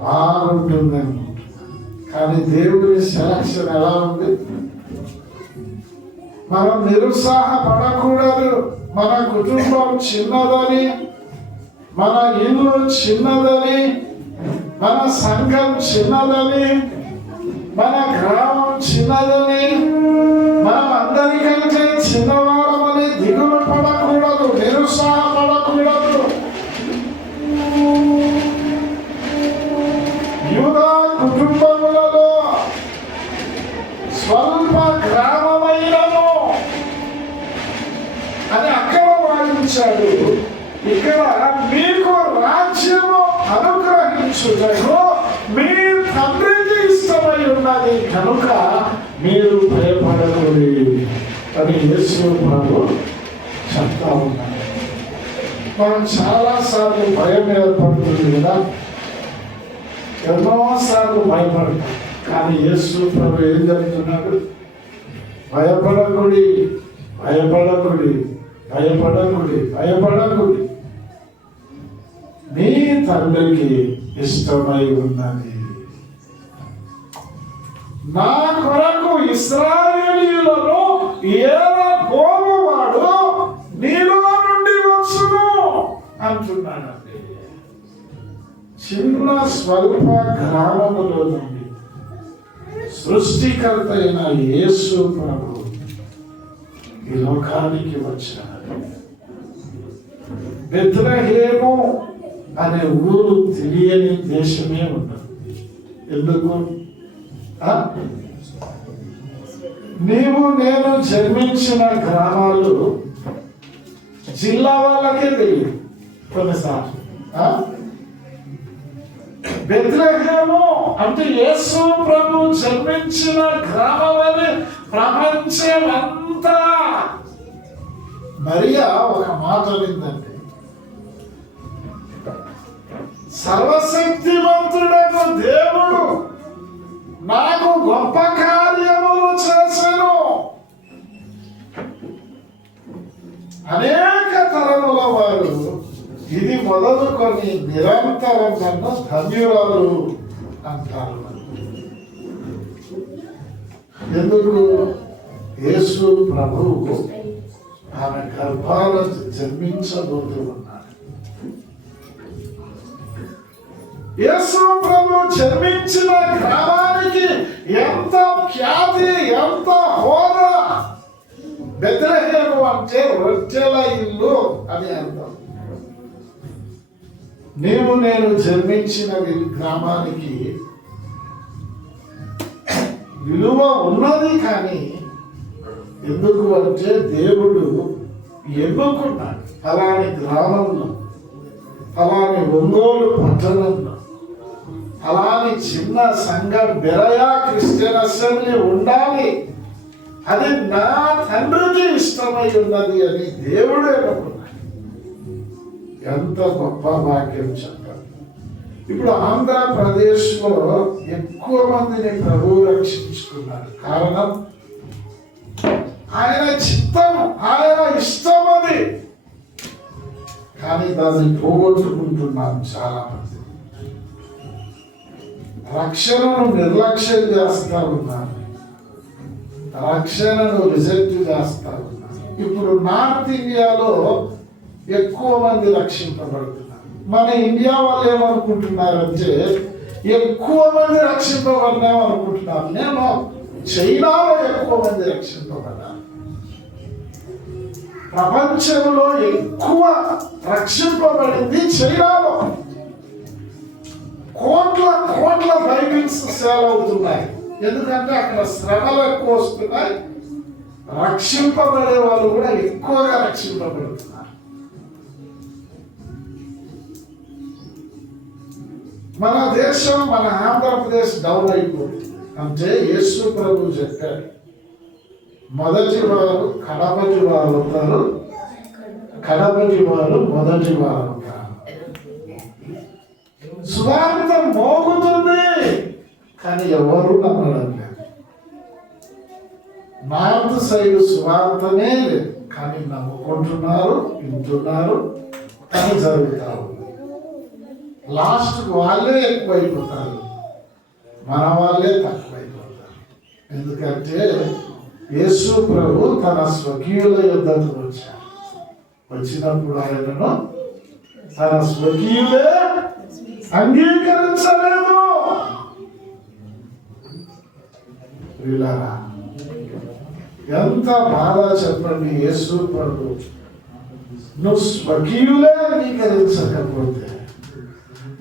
బాగుంటుంది అనుకుంటున్నారు. కానీ దేవుడి సెలక్షన్ ఎలా ఉంది? మనం నిరుత్సాహపడకూడదు. మన కుటుంబం చిన్నదని, మన ఇల్లు చిన్నదని, మన సంఘం చిన్నదని, మన గ్రామం చిన్నదని, మనం అందరికంటే చిన్నవారమని దిగులు పడకూడదు, నిరుత్సాహపడకూడదు. యూదా కుటుంబములలో స్వల్ప గ్రామమైనను అని అక్కడ వాదించాడు. ఇక్కడ మీకు రాజ్యము అనుగ్రహించుటకు మీ తండ్రికి ఇష్టమై ఉన్నది కనుక మీరు భయపడకూడదు. అని యేసు ప్రభు చెప్తా ఉన్నాడు. మనం చాలాసార్లు భయం ఏర్పడుతుంది కదా, ఎన్నోసార్లు భయపడతాం. కానీ యేసు ప్రభు ఏం చెప్తున్నాడు? భయపడకుడి, భయపడకుడి, భయపడకుడి, భయపడకుడి, నీ తండ్రికి ఇష్టమై ఉన్నది. నా కొరకు ఇశ్రాయేలీయులను ఏలబోవువాడు నీలో నుండి వచ్చును అంటున్నాడండి. చిన్న స్వల్ప గ్రామములో నుండి సృష్టికర్త అయిన యేసు ప్రభు ఈ లోకానికి వచ్చాడు. బెత్లెహేము అనే ఊరు తెలియని దేశమే ఉండదు. ఎందుకు? నీవు నేను జన్మించిన గ్రామాలు జిల్లా వాళ్ళకే తెలియదు కొన్నిసార్లు. బెత్లెహేము అంటే యేసు ప్రభు జన్మించిన గ్రామం అని ప్రపంచమంతా. మరియా ఒక మాట విందండి, సర్వశక్తిమంతుడకు దేవుడు నాకు గొప్ప కార్యములు చేసెను. అనేక తరముల వారు ఇది మొదలుకొని నిరంతరం నన్ను ధన్యురాలు అంటారు. ఎందుకు? యేసు ప్రభువు ఆమె గర్భాల జన్మించబోతూ ఉన్నాడు. యేసు ప్రభు జన్మించిన గ్రామానికి ఎంత ఖ్యాతి, ఎంత హోదా. బెత్లెహేము అంటే రొట్టెల ఇల్లు అని అర్థం. నీవు నేను జన్మించిన గ్రామానికి విలువ ఉన్నది. కానీ ఎందుకు అంటే దేవుడు ఎన్నుకున్నాడు. అలాని గ్రామంలో, అలాని ఒంగోలు పట్టణంలో, అలాని చిన్న సంఘం బెరయా క్రిస్టియన్ అసెంబ్లీ ఉండాలి. అది నా తండ్రికి ఇష్టమై ఉన్నది అని దేవుడు ఎన్నుకున్నాడు. ఎంత గొప్ప వాక్యం చెప్పాలి. ఇప్పుడు ఆంధ్రప్రదేశ్లో ఎక్కువ మందిని ప్రభువు రక్షించుకున్నాడు. కారణం ఆయన చిత్తం, ఆయన ఇష్టం అది. కానీ దాన్ని పోగొట్టుకుంటున్నాం చాలా మంది. రక్షణను నిర్లక్ష్యం చేస్తా ఉన్నారు, రక్షణను రిజెక్ట్ చేస్తా ఉన్నారు. ఇప్పుడు నార్త్ ఇండియాలో ఎక్కువ మంది రక్షింపబడుతున్నారు. మన ఇండియా వాళ్ళు ఏమనుకుంటున్నారంటే ఎక్కువ మంది రక్షింపబడినాం అనుకుంటున్నారు. నేను చైనాలో ఎక్కువ మంది రక్షింపబడ్డారు. ప్రపంచంలో ఎక్కువ రక్షింపబడింది చైనాలో. కోట్ల కోట్ల బైబిల్స్ సేల్ అవుతున్నాయి. ఎందుకంటే అక్కడ శ్రమలు ఎక్కువ వస్తున్నాయి. రక్షింపబడే వాళ్ళు కూడా ఎక్కువగా రక్షింపబడుతున్నారు. మన దేశం, మన ఆంధ్రప్రదేశ్ డౌన్ అయిపోతుంది. అంటే యేసు ప్రభు చెప్పాడు, మొదటి వారు కడపటి వారు అవుతారు, కడపటి వారు మొదటి వారు అవుతారు. సువార్త మోగుతుంది కానీ ఎవరు నమ్మడం లేదు. నార్త్ సైడ్ సువార్తనే లేదు కానీ నమ్ముకుంటున్నారు, వింటున్నారు, కానీ జరుగుతారు. లాస్ట్ వాళ్ళే ఎక్కువైపోతారు, మన వాళ్ళే తక్కువైపోతారు. ఎందుకంటే యేసు ప్రభు తన స్వకీయుల యుద్ధకు వచ్చాడు. వచ్చినప్పుడు ఆయనను తన స్వకీయులే అంగీకరించలేదు. వీళ్ళరా ఎంత బాధ చెప్పండి. యేసు ప్రభు నువ్వు స్వకీయులే అంగీకరించకపోతే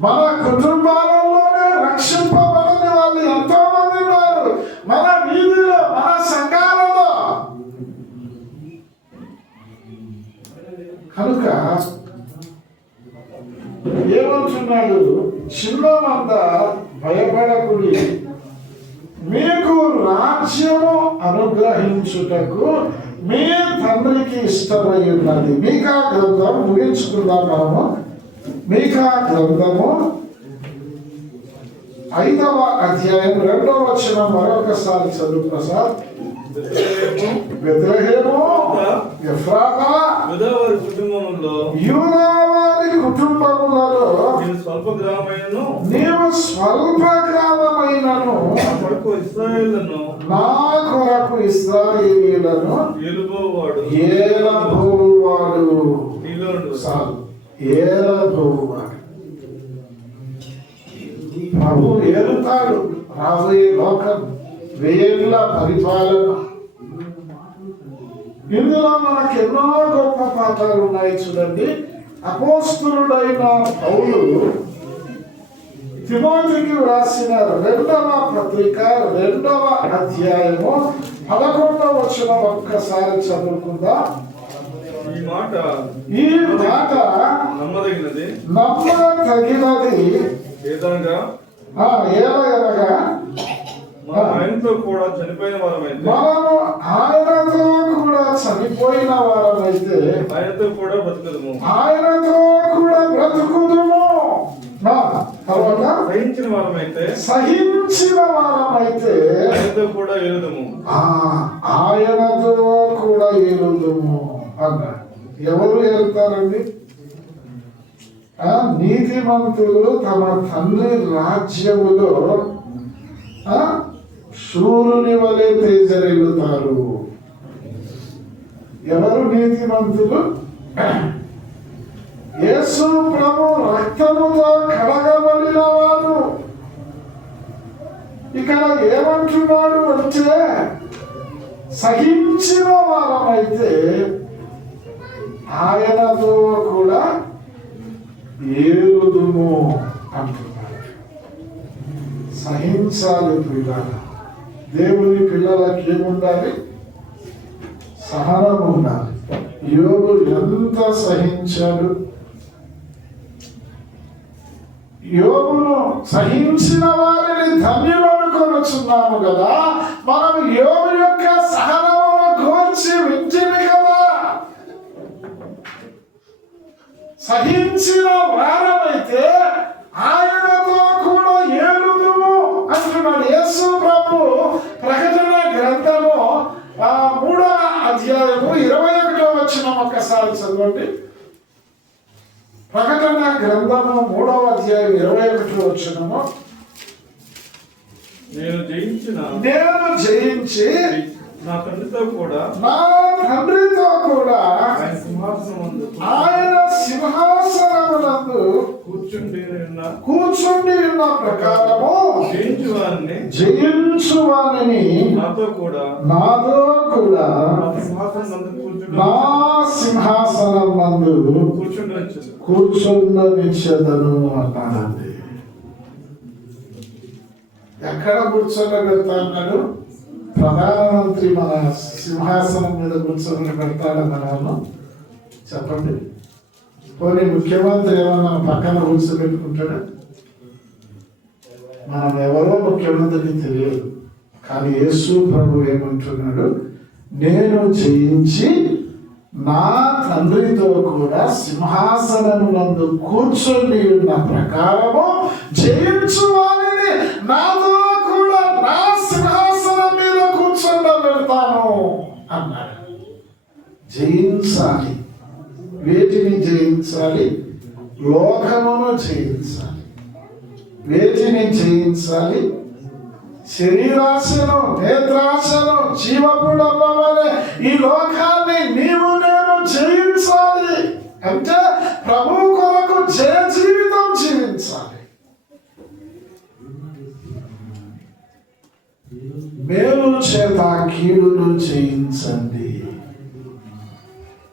మన కుటుంబాలలోనే రక్షింపబడని వాళ్ళు ఎంతో మంది ఉన్నారు. మన వీధిలో, మన సంఘాలలో. కనుక ఏమంటున్నాడు? చిన్నమంద భయపడకుడి, మీకు రాజ్యము అనుగ్రహించుటకు మీ తండ్రికి ఇష్టమై ఉన్నది. మీకా గ్రంథం ముగించుకుందాం మనము. మీకా గ్రంథము 5వ అధ్యాయం 2వ వచనం మరొకసారి చదువు ప్రసాద్. బెత్లెహేము ఎఫ్రాతా యూదావారి కుటుంబములో యూదావారి కుటుంబములలో నేను స్వల్ప గ్రామమైనను నీవు స్వల్ప గ్రామమైనను నా కొరకు ఇశ్రాయేలును నా కొరకు ఇశ్రాయేలీయులను ఏలుబోవాడు నీలో నుండి చాలు. ఏలబోవాడు ప్రభు ఏలుతాడు. రాబోయే లోకం, వేల పరిపాలన. ఇందులో మనకు ఎన్నో గొప్ప పాఠాలు ఉన్నాయి చూడండి. అపోస్తలుడైన పౌలు తిమోతికి వ్రాసిన 2వ పత్రిక 2వ అధ్యాయము 11వ వచనం ఒక్కసారి చదువుకుందాం. ఈ మాట నమ్మదగినది ఏదనగా ఏలయనగా మనం ఆయనతో కూడా చనిపోయిన వారమైతే మనము ఆయనతో కూడా చనిపోయిన వారమైతే ఆయనతో కూడా బ్రతుకుదుము. ఆయనతో కూడా బ్రతుకుదుము. తర్వాత సహించిన వారమైతే ఆయనతో కూడా ఏలుదుము. ఆయనతో కూడా ఏలుదుము అన్నాడు. ఎవరు ఏలుతారండి? నీతిమంతులు తమ తండ్రి రాజ్యములో శూరుని వలె తేజరిల్లుతారు. ఎవరు నీతిమంతులు? యేసు ప్రభు రక్తముతో కడగబడిన వారు. ఇక్కడ ఏమంటున్నాడు అంటే, సహించిన వారమైతే ఆయనతో కూడా ఏలుదుము అంటున్నాడు. సహించాలి పిల్లలు. దేవుని పిల్లలకి ఏముండాలి? సహనం ఉండాలి. యోబు ఎంత సహించాడు? యోబును సహించిన వారిని ధన్యులను కొనుచున్నాము కదా. మనం యోబు యొక్క సహనమును కోర్చి వింటిని కదా. సహించిన వారమైతే ఆయనతో కూడా ఏలుదుము అంటున్నాడు. యేసు ప్రభు ప్రకటన గ్రంథము 3వ అధ్యాయము 21వ వచనం ఒక్కసారి చదవండి. ప్రకటన గ్రంథము 3వ అధ్యాయం 21వ వచనము. నేను జయించి నా తండ్రితో కూడా ఆయన సింహాసనమునందు కూర్చుండి ఉన్న ప్రకారము జయించు వారిని నాతో కూడా నా సింహాసనం నందు కూర్చుండనిచ్చేదను అన్నాడండి. ఎక్కడ కూర్చోబెడతా అన్నాడు? ప్రధానమంత్రి మన సింహాసనం మీద కూర్చొని పెడతాడన్నాను. చెప్పండి. పోనీ ముఖ్యమంత్రి ఏమన్నా పక్కన కూర్చోబెట్టుకుంటాడా? మనం ఎవరో ముఖ్యమంత్రికి తెలియదు. కానీ యేసు ప్రభు ఏమంటున్నాడు? నేను జయించి నా తండ్రితో కూడా సింహాసనమునందు కూర్చొని ఉన్న ప్రకారము జయించు వారిని నాతో కూడా నా సింహాసనం మీద కూర్చోబెడతాను అన్నాడు. జయించాలి. వేటిని జయించాలి? లోకమును జయించాలి. వేటిని జయించాలి? శరీరాశను, నేత్రాశను, జీవపు డబ్బమనే ఈ లోకాన్ని నీవు నేను జయించాలి. అంటే ప్రభు కొరకు జయ జీవితం జీవించాలి. మేలు చేత కీడును జయించండి.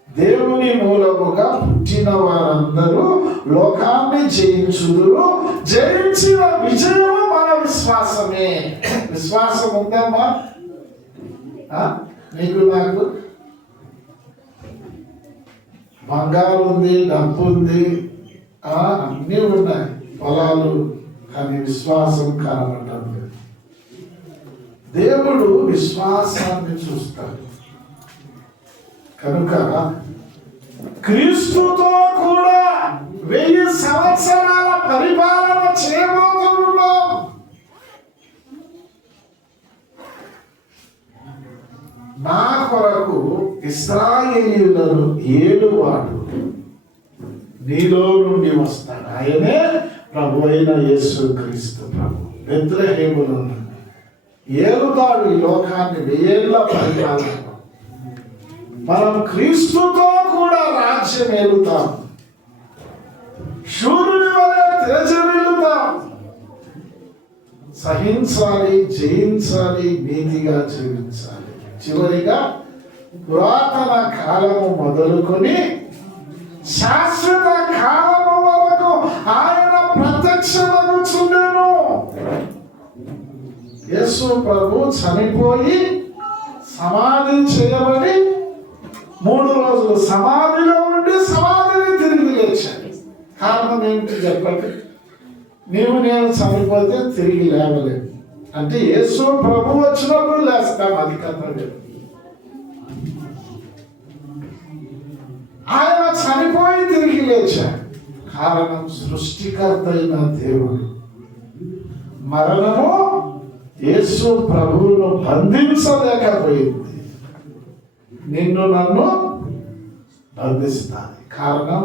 దేవుని మూలముగా పుట్టిన వారందరూ లోకాన్ని జయించుదురు. జయించిన విజయము మన విశ్వాసమే. విశ్వాసం ఉందమ్మా నీకు నాకు? బంగారు ఉంది, డబ్బు ఉంది, అన్నీ ఉన్నాయి, పొలాలు, కానీ విశ్వాసం కనబడటం లేదు. దేవుడు విశ్వాసాన్ని చూస్తాడు. కనుక క్రీస్తుతో కూడా 1000 సంవత్సరాల పరిపాలన చేయబోతున్నాం. నా కొరకు ఇశ్రాయేలీయులను 7 వాడు నీలో నుండి వస్తాడు. ఆయనే ప్రభు అయిన యేసు క్రీస్తు ప్రభు. బెత్లెహేములో ఏలుతాడు ఈ లోకాన్ని 1000 ఏళ్ల పరిపాలన. మనం క్రీస్తుతో కూడా రాజ్యం ఏలుతాం. శూరుని వలె తేజరిల్లుతాం. సహించాలి, జయించాలి, నీతిగా జీవించాలి. చివరిగా పురాతన కాలము మొదలుకొని శాశ్వత కాలము వరకు ఆయన ప్రత్యక్షమగుచుండెను. యేసు ప్రభు చనిపోయి సమాధి చేయబడి 3 రోజులు సమాధిలో ఉండి సమాధిని తిరిగి లేచాడు. కారణం ఏంటి చెప్పండి? నేను చనిపోతే తిరిగి లేవలేదు అంటే యేసు ప్రభు వచ్చినప్పుడు లేస్తాం, అది కథ. ఆయన చనిపోయి తిరిగి లేచాడు. కారణం సృష్టికర్త అయిన దేవుడు. మరణము యేసు ప్రభువును బంధించలేకపోయింది, నిన్ను నన్ను బంధిస్తాను. కారణం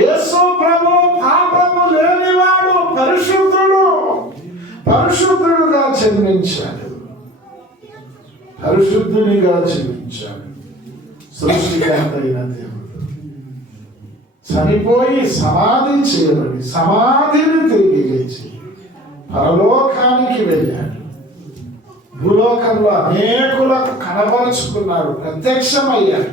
యేసు ప్రభు పాపము లేనివాడు, పరిశుద్ధుడుగా జన్మించాడు, పరిశుద్ధునిగా జీవించాడు. సృష్టికర్త అయిన దేవుడు చనిపోయి సమాధి చేయబడి సమాధిని తిరిగి లేచి పరలోకానికి వెళ్ళాడు. భూలోకంలో అనేకులకు కనబరుచుకున్నాడు, ప్రత్యక్షమయ్యాడు.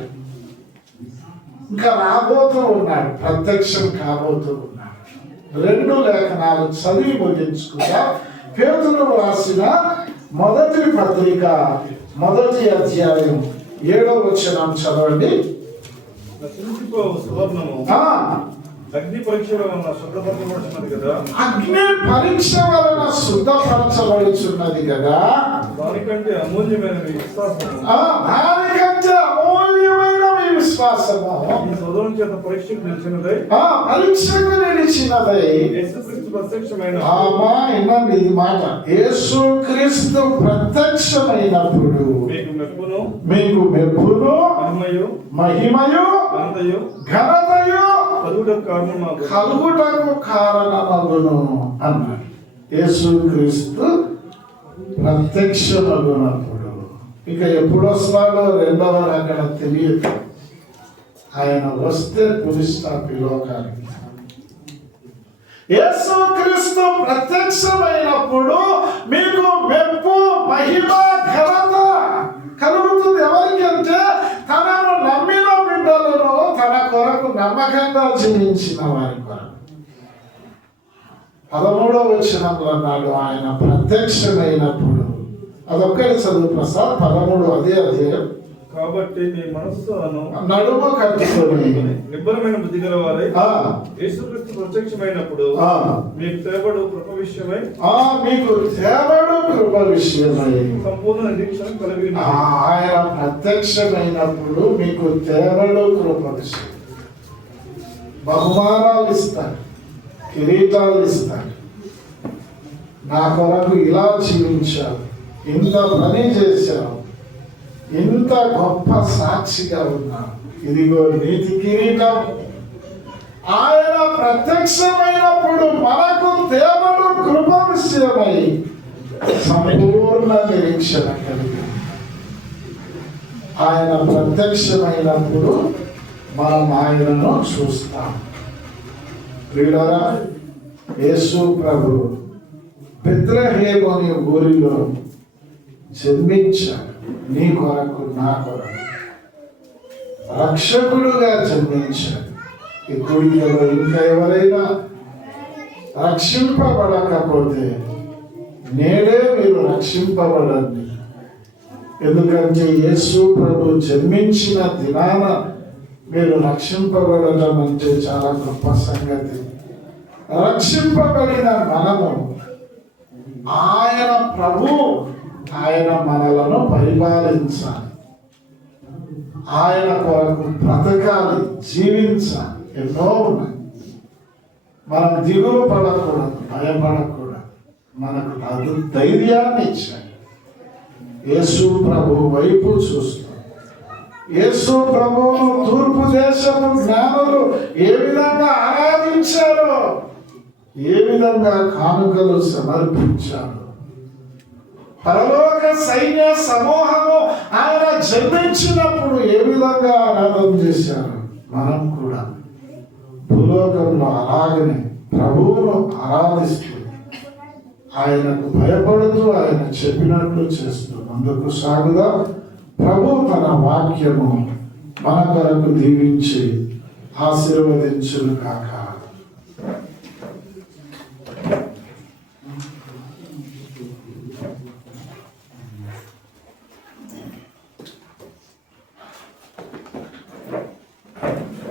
ఇంకా రాబోతూ ఉన్నాడు, ప్రత్యక్షం కాబోతూ ఉన్నాడు. 2 లేఖనాలు చదివి ముగించుకుంటా. పేతురు రాసిన మొదటి పత్రిక 1వ అధ్యాయం 7వ వచనం చదవండి. అగ్ని పరీక్ష వలన శుద్ధపరచబడుచున్నది కదా, అగ్ని పరీక్ష వలన శుద్ధపరచబడుచున్నది కదా, దానికంటే అమూల్యమైనది విశ్వాసము, దానికంటే అమూల్యమైనవి విశ్వాసము. ఈ సోదరుని చేత పరీక్షకు నిలిచినదై, పరీక్షకు నిలిచినదై యేసుక్రీస్తు ప్రత్యక్షమైన ఇది మాట. యేసుక్రీస్తు ప్రత్యక్షమైనప్పుడు మీకు మెప్పును మహిమయు ఘనతయు కలుగుటకు కారణమగును అన్నాడు. యేసుక్రీస్తు ప్రత్యక్షమగునప్పుడు ఇక ఎప్పుడు వస్తాడో 2వ అక్కడ తెలియదు. ఆయన వస్తే పులిస్టాపి లోకానికి. యేసుక్రీస్తు ప్రత్యక్షమైనప్పుడు మీకు మెప్పు మహిమ ఘనత కలుగుతుంది. ఎవరికి అంటే తనను నమ్మిన బిడ్డలను, తన కొరకు నమ్మకంగా జీవించిన వారి కొరకు. 13వ వచనంలో అన్నాడు ఆయన ప్రత్యక్షమైనప్పుడు. అదొక్కటి చదువు ప్రసాద్. 13 అదే అధ్యాయం. కాబట్టి మీ మనస్సును నడుము కట్టుకొని నిబ్బరమైన బుద్ధి గల వారై యేసుక్రీస్తు ప్రత్యక్షమైనప్పుడు మీకు తేబడు కృప విషయమై సంపూర్ణ నిరీక్షణ కలిగి ఆయన ప్రత్యక్షమైనప్పుడు మీకు తేబడు కృప విషయం. బహుమానాలు ఇస్తాడు, కిరీటాలు ఇస్తాడు. నా కొరకు ఇలా జీవించావు, ఇంత పని చేశావు, ఇంత గొప్ప సాక్షిగా ఉన్నావు, ఇదిగో నీతి కిరీటం. ఆయన ప్రత్యక్షమైనప్పుడు మనకు దేవుడు కృప విషయమై సంపూర్ణ నిరీక్షణ కలిగి. ఆయన ప్రత్యక్షమైనప్పుడు మనం ఆయనను చూస్తాం. ప్రియులారా, యేసు ప్రభు బెత్లెహేము అనే ఊరిలో జన్మించాడు. నీ కొరకు, నా కొరకు రక్షకుడుగా జన్మించాడు. ఈ కూడికలో ఇంకా ఎవరైనా రక్షింపబడకపోతే నేడే మీరు రక్షింపబడండి. ఎందుకంటే యేసు ప్రభు జన్మించిన దినాన మీరు రక్షింపబడడం అంటే చాలా గొప్ప సంగతి. రక్షింపబడిన మనము ఆయన ప్రభు, ఆయన మనలను పరిపాలించాలి. ఆయన కొరకు బ్రతకాలి, జీవించాలి. ఎన్నో ఉన్నాయి. మనం దిగులు పడకూడదు, భయపడకూడదు. మనకు అది ధైర్యాన్ని ఇచ్చాడు. యేసు ప్రభు వైపు చూస్తాం. యేసు ప్రభువును తూర్పు దేశపు జ్ఞానులు ఏ విధంగా ఆరాధించారో, ఏ విధంగా కానుకలు సమర్పించారు. పరలోక సైన్య సమూహము ఆయన జన్మించినప్పుడు ఏ విధంగా ఆరాధన చేశారు. మనం కూడా భూలోకంలో అలాగనే ప్రభువును ఆరాధిస్తూ, ఆయనకు భయపడుతూ, ఆయన చెప్పినట్లు చేస్తూ ముందుకు సాగుదా. ప్రభు తన వాక్యము మన కొరకు దీవించి ఆశీర్వదించును కాక.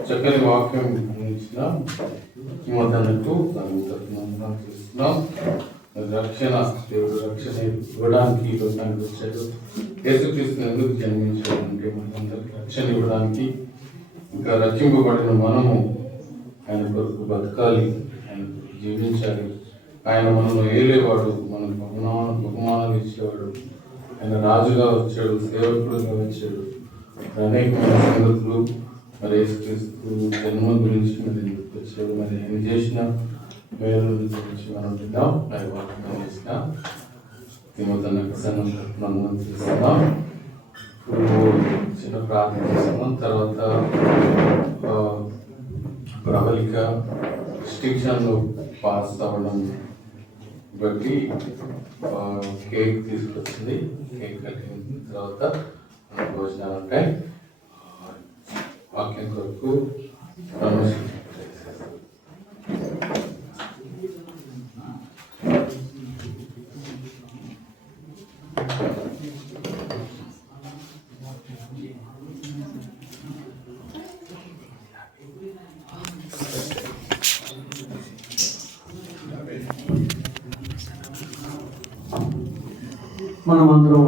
చక్కని వాక్యం ఇచ్చిన మతనకు చూస్తున్నాం. రక్షణ, దేవుడు రక్షణ ఇవ్వడానికి ఇవ్వడానికి వచ్చాడు. యేసుక్రీస్తు ఎందుకు జన్మించాడు అంటే మనందరికి రక్షణ ఇవ్వడానికి. ఇంకా రక్షింపబడిన మనము ఆయన కొరకు బతకాలి, ఆయన జీవించాలి. ఆయన మనల్ని ఏలేవాడు, మనకు బహుమానాలు ఇచ్చేవాడు. ఆయన రాజుగా వచ్చాడు, సేవకుడుగా వచ్చాడు. అనేకమైన సంగతులు మరి యేసుక్రీస్తు జన్మ గురించి మరి వచ్చాడు. మరి ఆయన చేసిన మేలు గురించి మనం విందాం. మరి వాక్యం చేసిన తిమోతికి సన్నం చేస్తున్నాం. చిన్న ప్రార్థన చేస్తున్నాం. తర్వాత ప్రబలిక డిస్టింక్షన్లో పాస్ అవ్వడం బట్టి కేక్ తీసుకొచ్చింది. కేక్ కట్టిన తర్వాత భోజనాలు ఉంటాయి. వాక్యం కొరకు మనమందరం